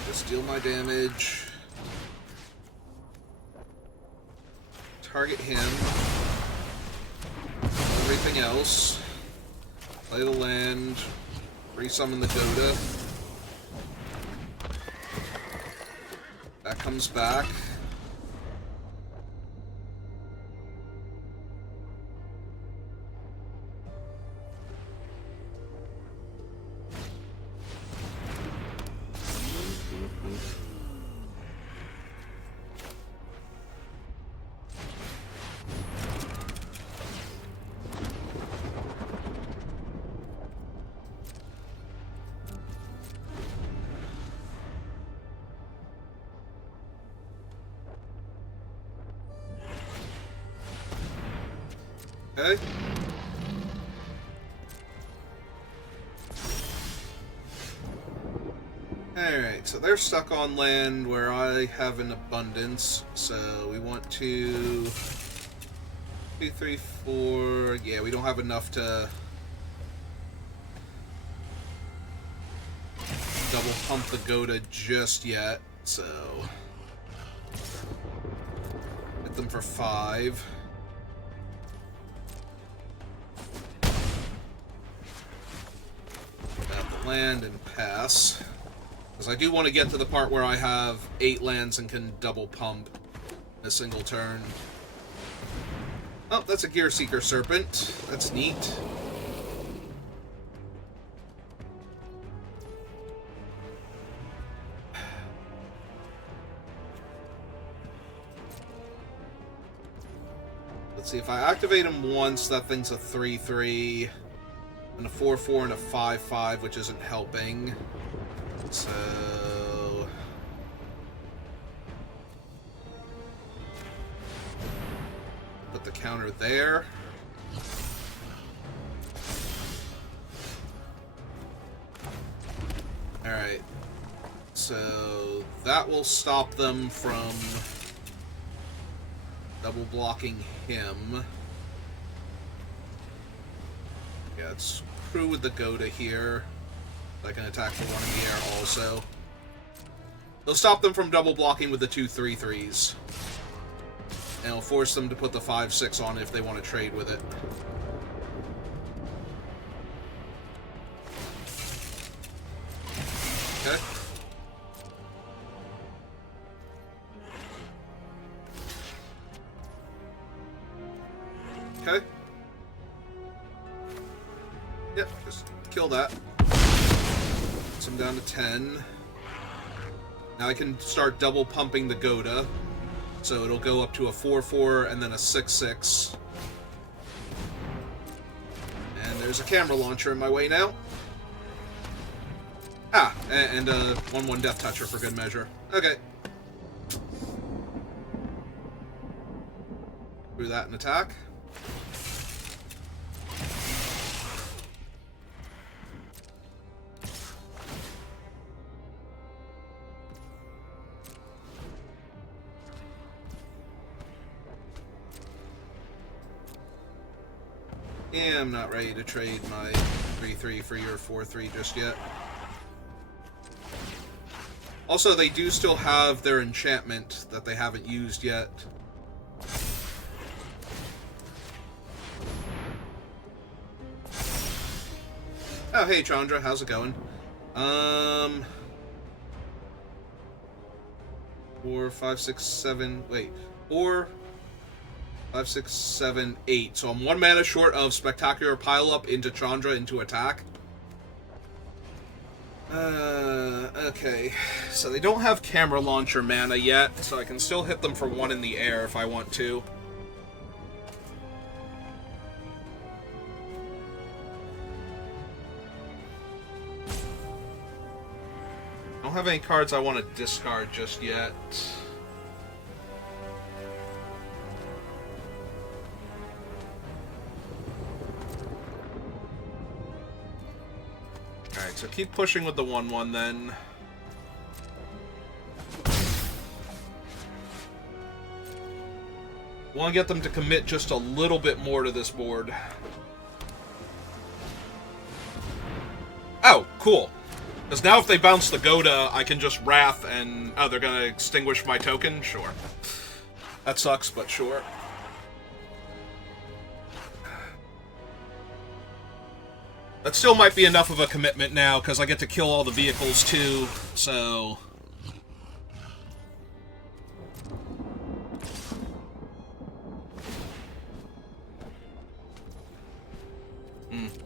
Just deal my damage. Target him. Everything else. Play the land. Resummon the Goda. That comes back. Okay. Alright, so they're stuck on land where I have an abundance, so we want to... 2, 3, 4... Yeah, we don't have enough to... double pump the Goda just yet, so... Hit them for 5. Land and pass. Because I do want to get to the part where I have 8 lands and can double pump in a single turn. Oh, that's a Gear Seeker Serpent. That's neat. Let's see, if I activate him once, that thing's a 3/3. And a 4/4 and a 5/5, which isn't helping. So... Put the counter there. Alright. So... That will stop them from... double blocking him. Yeah, it's crew with the Goda here. I can attack for 1 in the air also. They'll stop them from double blocking with the 2 3/3s. And it'll force them to put the 5/6 on if they want to trade with it. Okay. Okay. Yep, just kill that. Puts him down to 10. Now I can start double pumping the Goda. So it'll go up to a 4/4 and then a 6/6. And there's a camera launcher in my way now. Ah, and a 1/1 Death Toucher for good measure. Okay. Do that and attack. Yeah, I'm not ready to trade my 3/3 for your 4/3 just yet. Also, they do still have their enchantment that they haven't used yet. Oh, hey, Chandra, how's it going? 4, 5, 6, 7, wait, 4, 5, 6, 7, 8. So I'm 1 mana short of Spectacular Pile-Up into Chandra into attack. Okay. So they don't have Camera Launcher mana yet, so I can still hit them for 1 in the air if I want to. I don't have any cards I want to discard just yet. Alright, so keep pushing with the 1/1 then. Want to get them to commit just a little bit more to this board. Oh, cool. Because now if they bounce the Goda, I can just Wrath and... Oh, they're going to extinguish my token? Sure. That sucks, but sure. That still might be enough of a commitment now, because I get to kill all the vehicles too, so...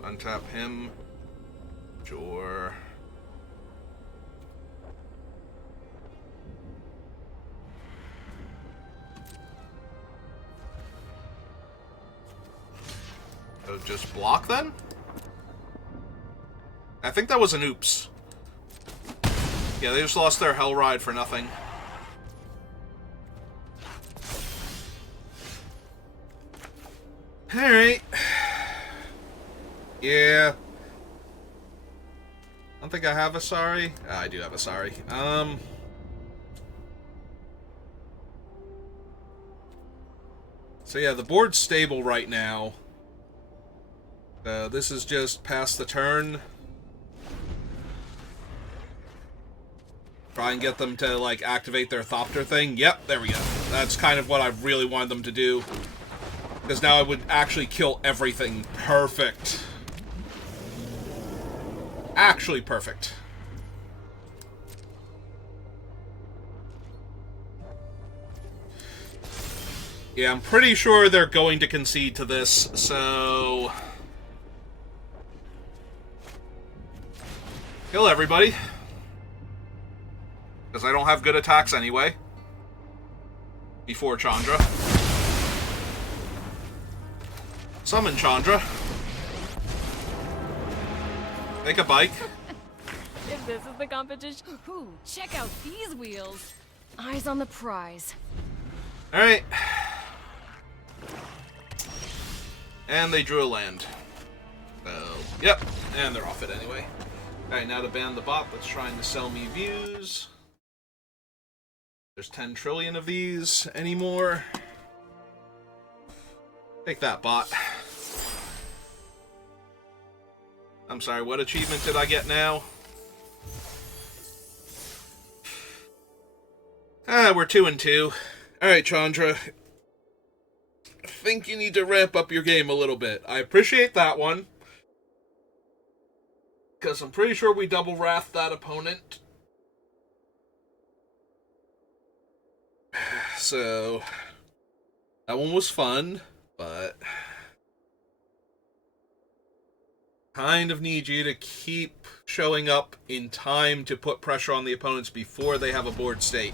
Untap him. Sure. So just block then? I think that was an oops. Yeah, they just lost their Hell Ride for nothing. Alright. Yeah. I don't think I have a sorry. I do have a sorry. So yeah, the board's stable right now. This is just past the turn. Try and get them to, like, activate their Thopter thing. Yep, there we go. That's kind of what I really wanted them to do. Because now I would actually kill everything. Perfect. Actually perfect. Yeah, I'm pretty sure they're going to concede to this, so... Kill everybody. Because I don't have good attacks anyway. Before Chandra. Summon Chandra. Make a bike. If this is the competition, ooh, check out these wheels. Eyes on the prize. Alright. And they drew a land. So, yep. And they're off it anyway. Alright, now to ban the bot that's trying to sell me views. There's 10 trillion of these anymore. Take that, bot. I'm sorry, what achievement did I get now? We're 2 and 2. Alright, Chandra. I think you need to ramp up your game a little bit. I appreciate that one. Because I'm pretty sure we double wrathed that opponent. So, that one was fun, but kind of need you to keep showing up in time to put pressure on the opponents before they have a board state.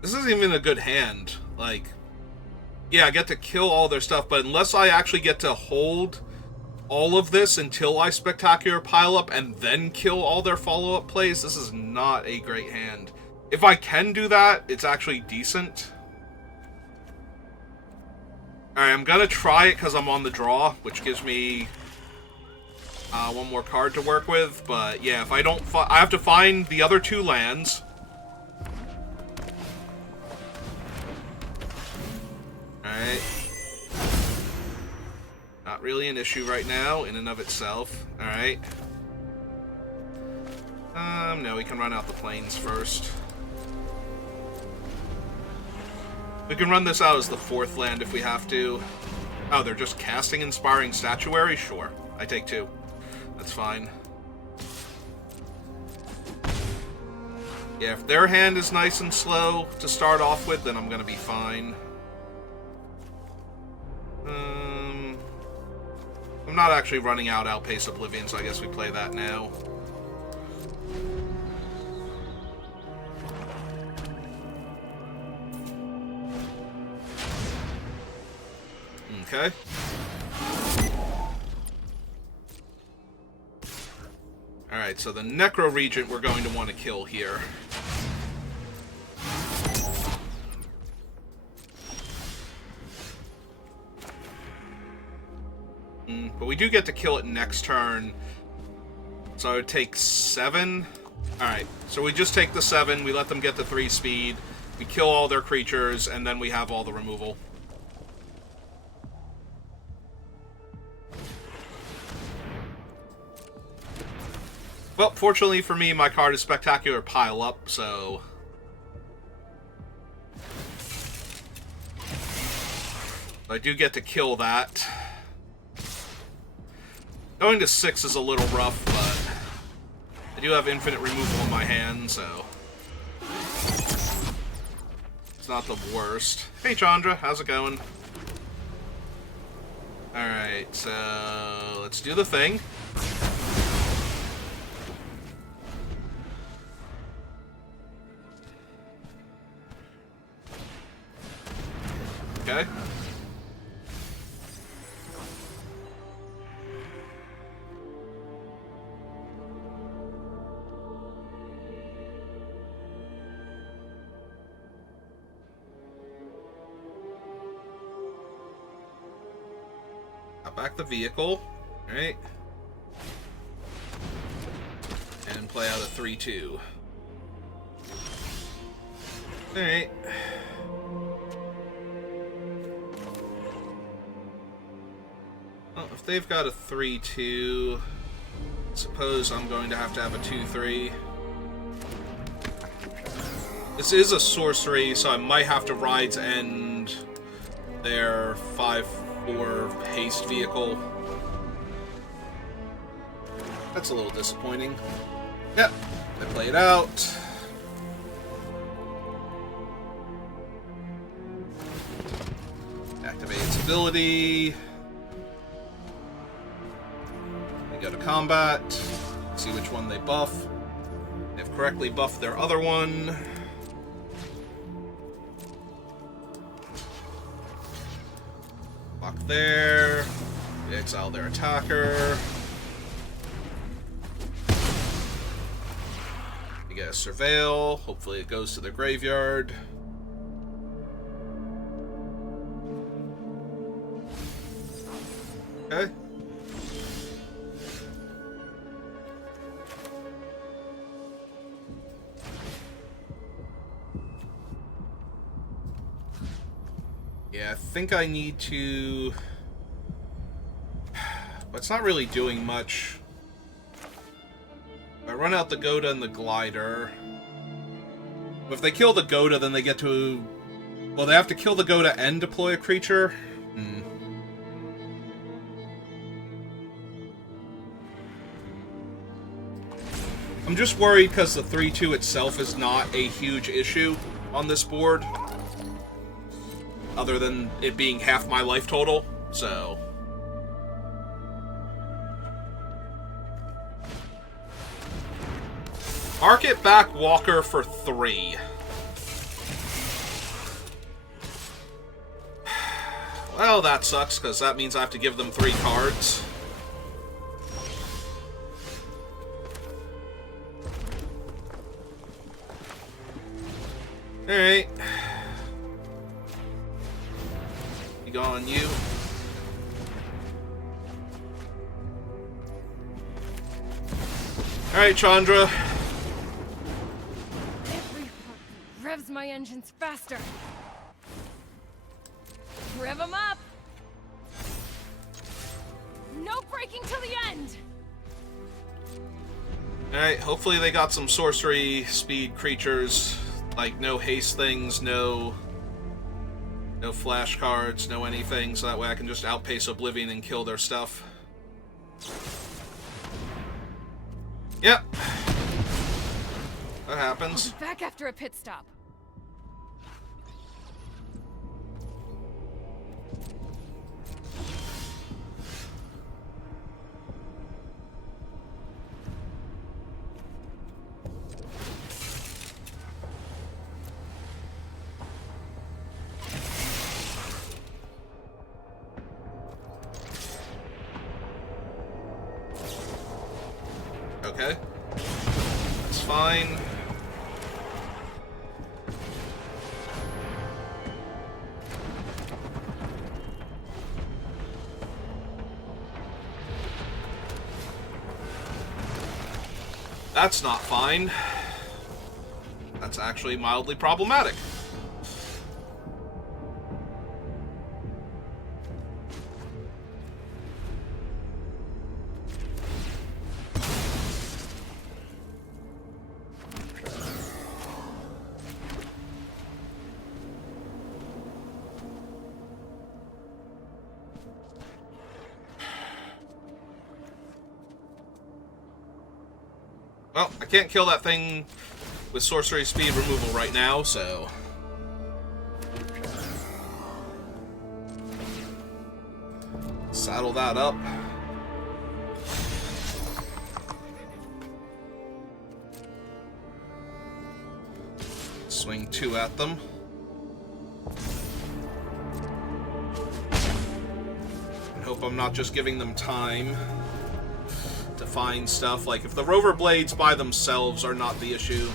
This isn't even a good hand. Like, yeah, I get to kill all their stuff, but unless I actually get to hold all of this until I Spectacular Pile Up and then kill all their follow-up plays, this is not a great hand. If I can do that, it's actually decent. Alright, I'm gonna try it because I'm on the draw, which gives me one more card to work with, but yeah, if I don't I have to find the other 2 lands. Alright. Not really an issue right now, in and of itself. Alright. No, we can run out the plains first. We can run this out as the 4th land if we have to. Oh, they're just casting Inspiring Statuary? Sure. I take 2. That's fine. Yeah, if their hand is nice and slow to start off with, then I'm gonna be fine. I'm not actually running out Outpace Oblivion, so I guess we play that now. Okay. Alright, so the Necro Regent we're going to want to kill here. But we do get to kill it next turn. So I would take 7. Alright, so we just take the 7, we let them get the 3 speed, we kill all their creatures, and then we have all the removal. Well, fortunately for me, my card is Spectacular Pile Up, so... I do get to kill that. Going to 6 is a little rough, but... I do have infinite removal in my hand, so... It's not the worst. Hey Chandra, how's it going? Alright, so... let's do the thing. Okay. Got back the vehicle. Alright. And play out a 3-2. Alright. Well, if they've got a 3-2, suppose I'm going to have a 2-3. This is a sorcery, so I might have to Ride's End their 5-4 haste vehicle. That's a little disappointing. Yep, I play it out. Activate its ability. Go to combat, see which one they buff. They've correctly buffed their other one. Lock there. We exile their attacker. We get a Surveil. Hopefully it goes to the graveyard. Okay. Yeah, I think I need to... But it's not really doing much. I run out the Goda and the Glider. But if they kill the Goda, then they get to... Well, they have to kill the Goda and deploy a creature? I'm just worried because the 3-2 itself is not a huge issue on this board. Other than it being half my life total, so... Arc it back Walker for 3. Well, that sucks, because that means I have to give them 3 cards. Alright. Be gone, you. Alright, Chandra. Every heartbeat revs my engines faster. Rev 'em up! No breaking till the end! Alright, hopefully they got some sorcery speed creatures. Like, no haste things, no flash cards, no anything, so that way I can just outpace Oblivion and kill their stuff. Yep. That happens. I'll be back after a pit stop. Okay. That's fine. That's not fine. That's actually mildly problematic. Well, I can't kill that thing with sorcery speed removal right now, so... saddle that up. Swing 2 at them. And hope I'm not just giving them time to find stuff. Like, if the rover blades by themselves are not the issue.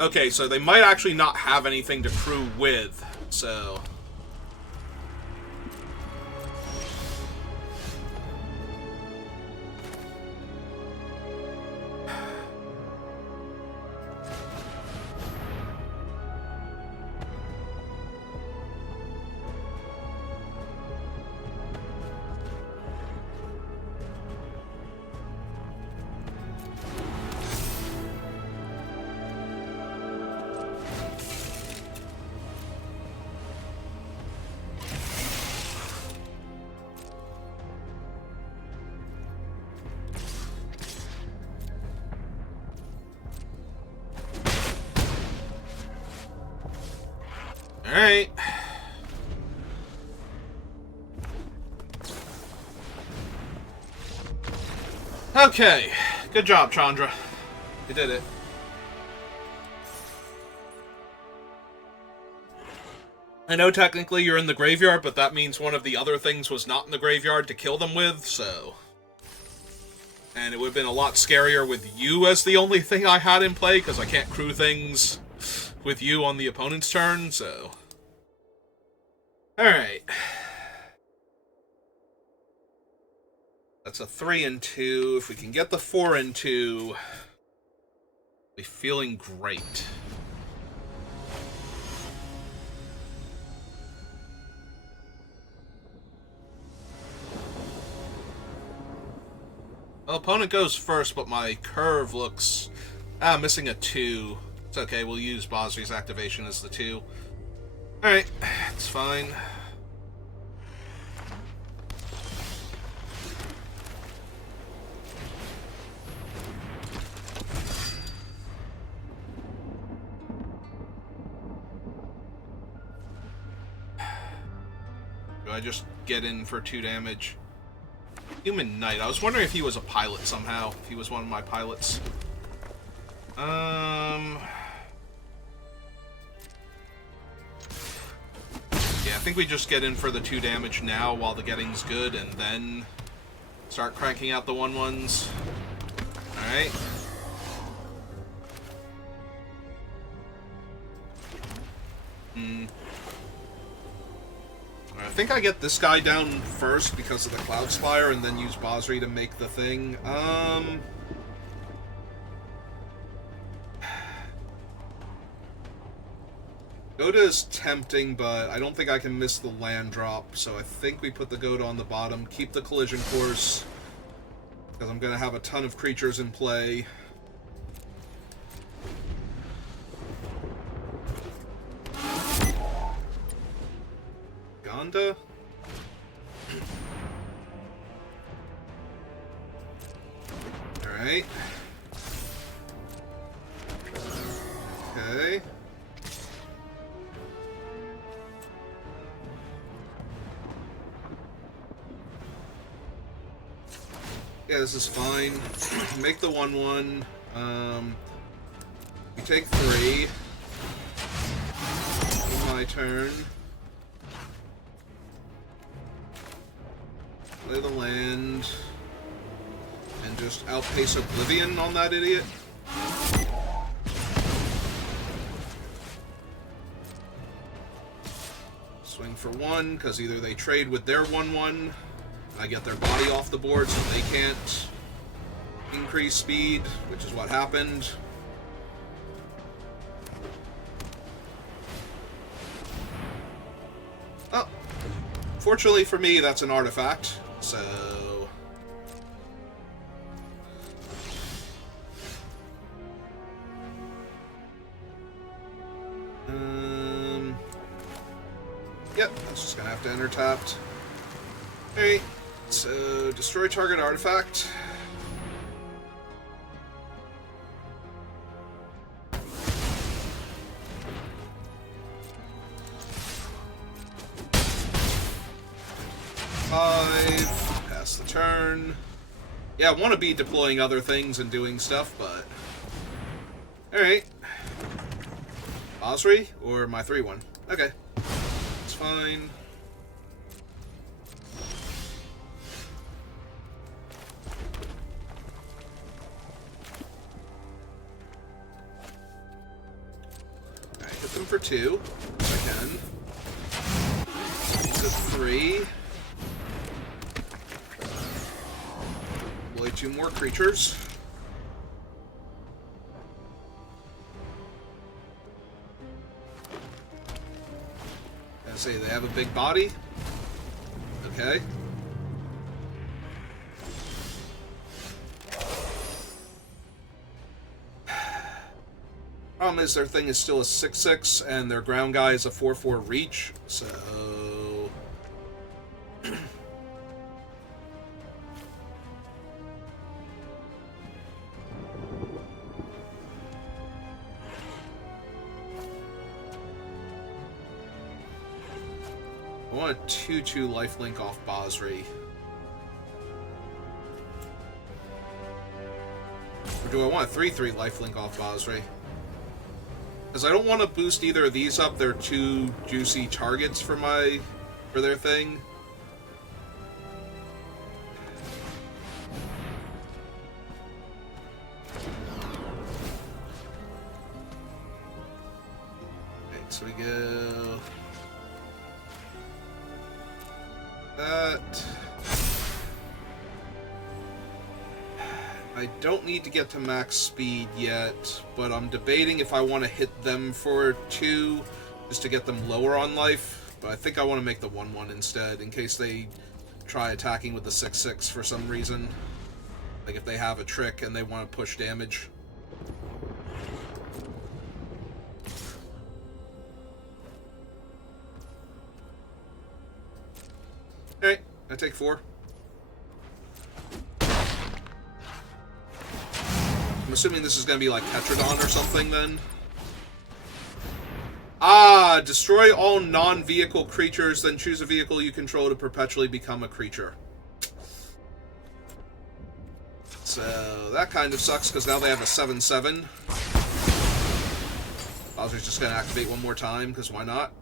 Okay, so they might actually not have anything to crew with, so... Alright. Okay. Good job, Chandra. You did it. I know technically you're in the graveyard, but that means one of the other things was not in the graveyard to kill them with, so... And it would have been a lot scarier with you as the only thing I had in play, because I can't crew things with you on the opponent's turn, so... Alright. That's a 3 and 2. If we can get the 4 and 2, we'll be feeling great. Well, opponent goes first, but my curve looks... missing a 2. It's okay, we'll use Basri's activation as the 2. Alright, it's fine. Do I just get in for 2 damage? Human Knight. I was wondering if he was a pilot somehow. If he was one of my pilots. Yeah, I think we just get in for the 2 damage now while the getting's good, and then start cranking out the 1/1s. Alright. I think I get this guy down first because of the Cloud Spire, and then use Basri to make the thing. Go to is tempting, but I don't think I can miss the land drop, so I think we put the goat on the bottom, keep the collision course, because I'm going to have a ton of creatures in play. Gonda? Alright. Okay. Yeah, this is fine. Make the 1/1. We take 3. My turn. Play the land. And just outpace Oblivion on that idiot. Swing for 1, because either they trade with their 1/1, I get their body off the board so they can't increase speed, which is what happened. Oh, fortunately for me, that's an artifact, so... Yep, that's just gonna have to enter tapped. Alright, so destroy target artifact. Pass the turn. Yeah, I want to be deploying other things and doing stuff, but... Alright. Osri, or my 3/1? Okay. It's fine. Alright, hit them for 2, if I can. Use a 3. Deploy 2 more creatures. Say they have a big body. Okay. Problem is their thing is still a 6/6 and their ground guy is a 4/4 reach, so I want a 2/2 lifelink off Basri. Or do I want a 3/3 lifelink off Basri? Because I don't want to boost either of these up. They're too juicy targets for their thing. Okay, so we go... that. I don't need to get to max speed yet, but I'm debating if I want to hit them for 2 just to get them lower on life. But I think I want to make the 1/1 instead in case they try attacking with the 6/6 for some reason. Like if they have a trick and they want to push damage. Alright, I take 4. I'm assuming this is going to be like Tetradon or something then. Ah, destroy all non-vehicle creatures, then choose a vehicle you control to perpetually become a creature. So that kind of sucks because now they have a 7/7. Bowser's just going to activate one more time because why not?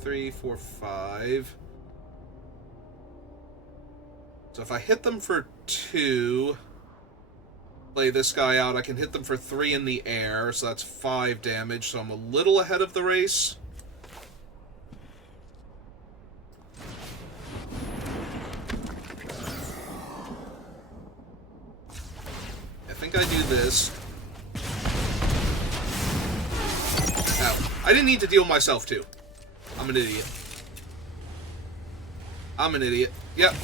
Three, 4, 5. So if I hit them for 2, play this guy out, I can hit them for 3 in the air, so that's 5 damage, so I'm a little ahead of the race. think I do this. Ow. I didn't need to deal myself, too. I'm an idiot. I'm an idiot. Yep.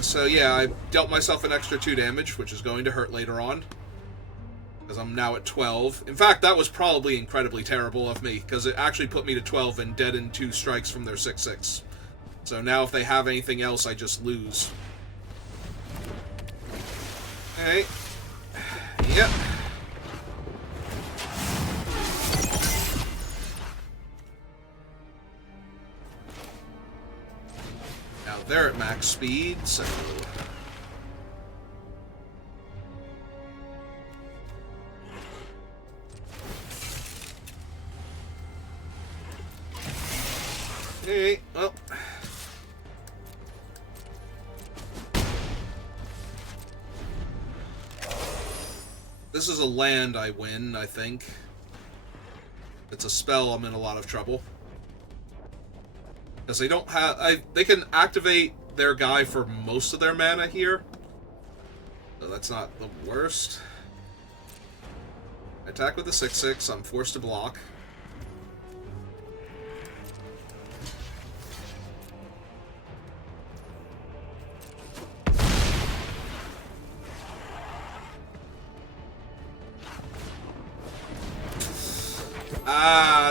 So yeah, I dealt myself an extra 2 damage, which is going to hurt later on. Because I'm now at 12. In fact, that was probably incredibly terrible of me, because it actually put me to 12 and deadened 2 strikes from their 6/6. So now if they have anything else, I just lose. Okay. Yep. Now they're at max speed, so... Okay, well... This is a land I win, I think. If it's a spell, I'm in a lot of trouble. Because they don't have... they can activate their guy for most of their mana here. So that's not the worst. I attack with a 6/6, I'm forced to block.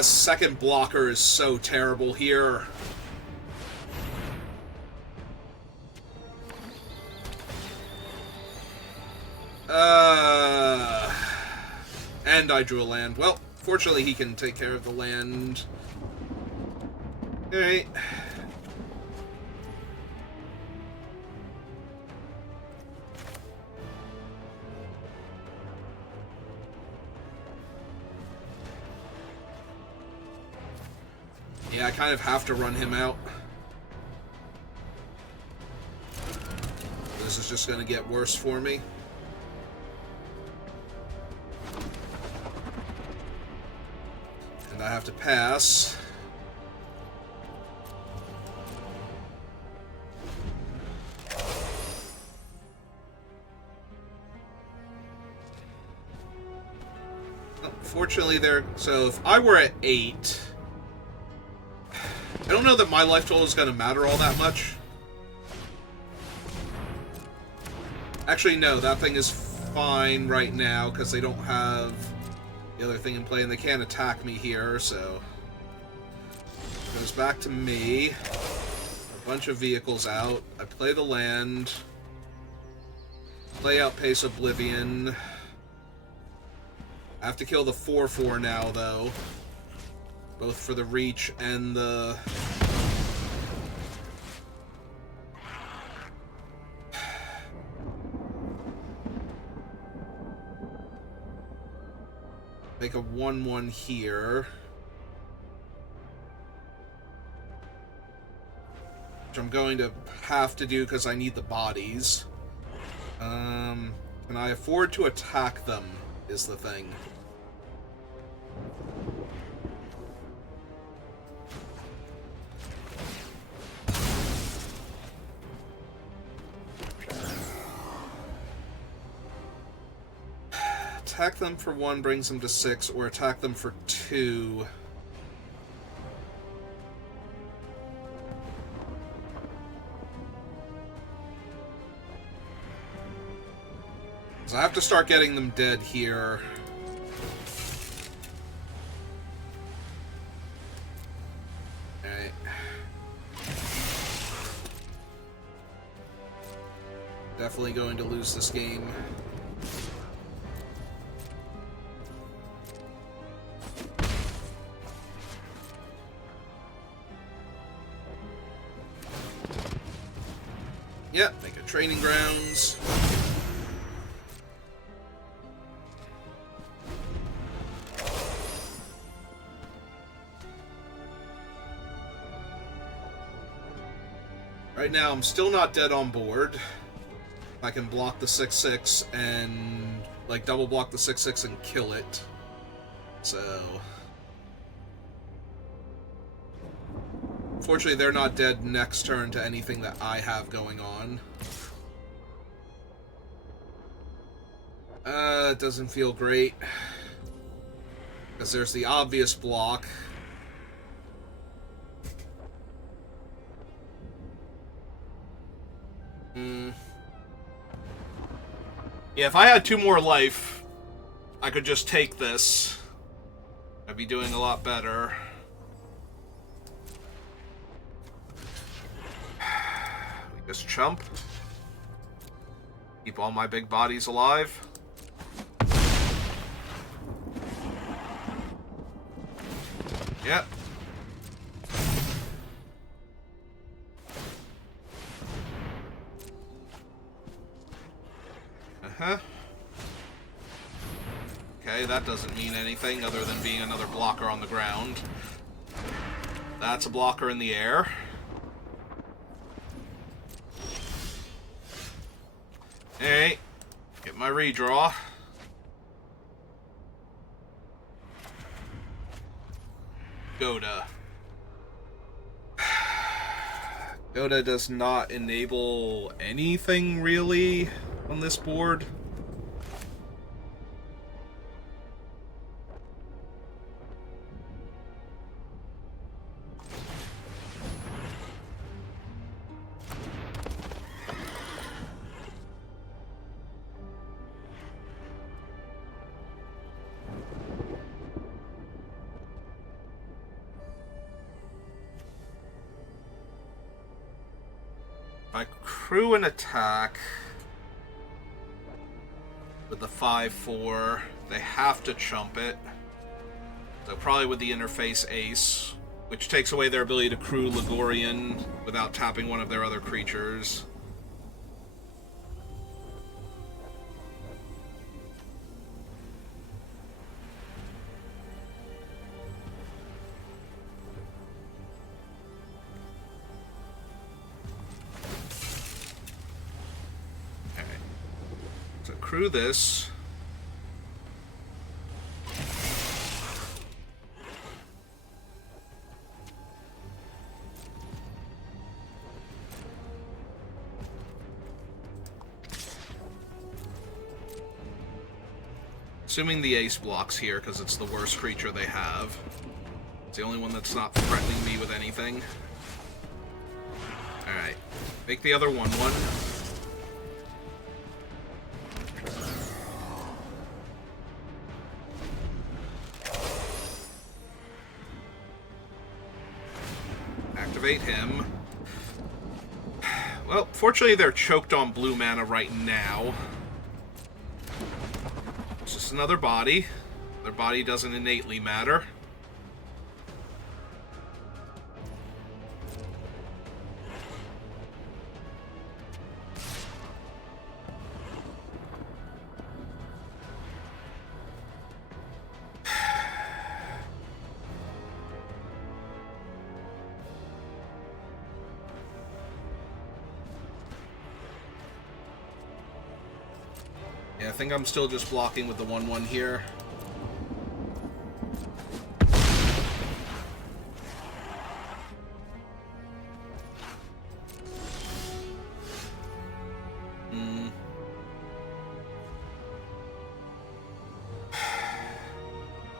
Second blocker is so terrible here. And I drew a land. Well, fortunately he can take care of the land. Alright. Yeah, I kind of have to run him out. This is just going to get worse for me. And I have to pass. Fortunately, they're... So, if I were at 8... I don't know that my life total is going to matter all that much. Actually, no, that thing is fine right now, because they don't have the other thing in play, and they can't attack me here, so... It goes back to me. A bunch of vehicles out. I play the land. Play Outpace Oblivion. I have to kill the 4/4 now, though. Both for the reach and the... Make a 1/1 here. Which I'm going to have to do because I need the bodies. Can I afford to attack them, is the thing. Attack them for 1 brings them to 6, or attack them for 2. So I have to start getting them dead here. Alright. Definitely going to lose this game. Yep, make a training grounds. Right now, I'm still not dead on board. I can block the 6/6 and, like, double block the 6/6 and kill it. So... Fortunately, they're not dead next turn to anything that I have going on. It doesn't feel great. Because there's the obvious block. Yeah, if I had 2 more life, I could just take this. I'd be doing a lot better. We just chump. Keep all my big bodies alive. Yep. Okay, that doesn't mean anything other than being another blocker on the ground. That's a blocker in the air. Hey, get my redraw. Goda. Goda does not enable anything really on this board. I crew an attack with the 5/4. They have to chump it. So probably with the interface ace, which takes away their ability to crew Ligurian without tapping one of their other creatures. Crew this. Assuming the ace blocks here because it's the worst creature they have. It's the only one that's not threatening me with anything. Alright. Make the other 1/1. Activate him. Well, fortunately they're choked on blue mana right now. It's just another body. Their body doesn't innately matter. Yeah, I think I'm still just blocking with the 1/1 here.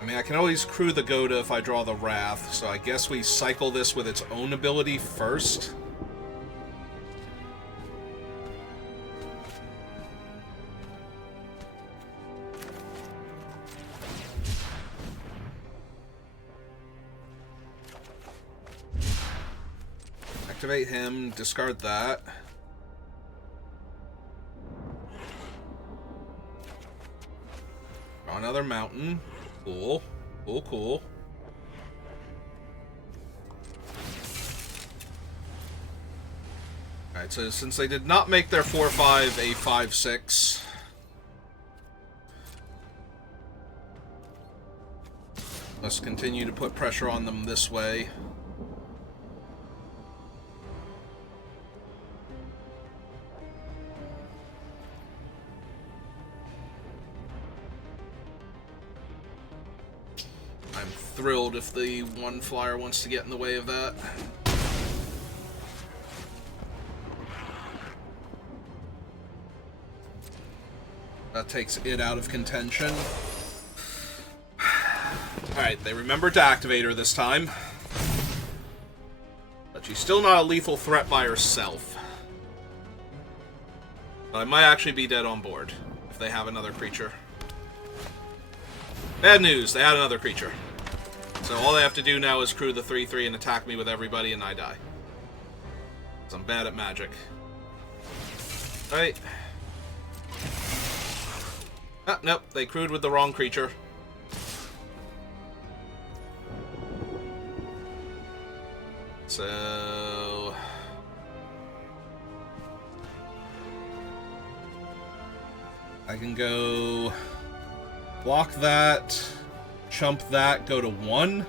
I mean, I can always crew the Goda if I draw the Wrath, so I guess we cycle this with its own ability first. Activate him, discard that. Draw another mountain. Cool. Cool, cool. Alright, so since they did not make their 4/5 a 5/6, let's continue to put pressure on them this way. I'm thrilled if the 1 flyer wants to get in the way of that. That takes it out of contention. Alright, they remembered to activate her this time. But she's still not a lethal threat by herself. But I might actually be dead on board if they have another creature. Bad news, they had another creature. So all they have to do now is crew the 3/3 and attack me with everybody and I die. Because I'm bad at magic. Alright. Ah, nope, they crewed with the wrong creature. So... I can go... block that, chump that, go to 1.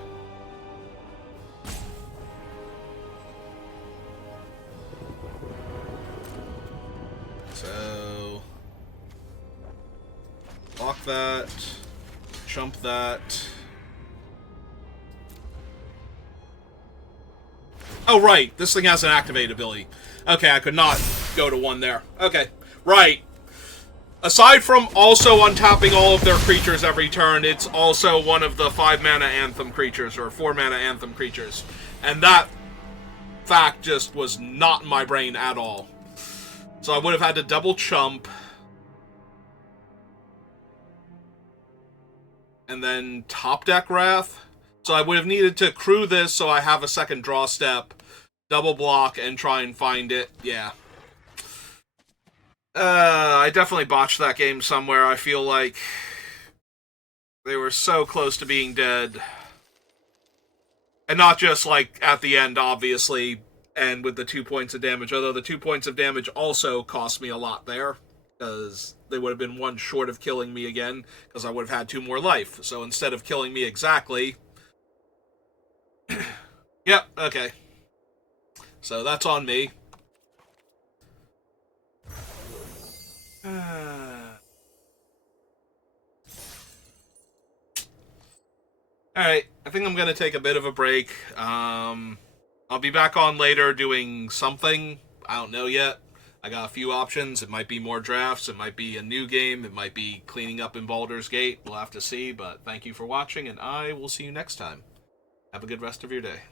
So... block that, chump that... Oh, right. This thing has an activate ability. Okay, I could not go to 1 there. Okay. Right. Aside from also untapping all of their creatures every turn, it's also one of the 5-mana Anthem creatures, or 4-mana Anthem creatures. And that fact just was not in my brain at all. So I would have had to double chump. And then top deck Wrath. So I would have needed to crew this so I have a second draw step, double block, and try and find it. Yeah. I definitely botched that game somewhere. I feel like they were so close to being dead. And not just, like, at the end, obviously, and with the 2 points of damage, although the 2 points of damage also cost me a lot there, because they would have been 1 short of killing me again, because I would have had 2 more life. So instead of killing me exactly... Yep, okay. So that's on me. Alright, I think I'm gonna take a bit of a break. I'll be back on later doing something. I don't know yet. I got a few options. It might be more drafts. It might be a new game. It might be cleaning up in Baldur's Gate. We'll have to see, but thank you for watching, and I will see you next time. Have a good rest of your day.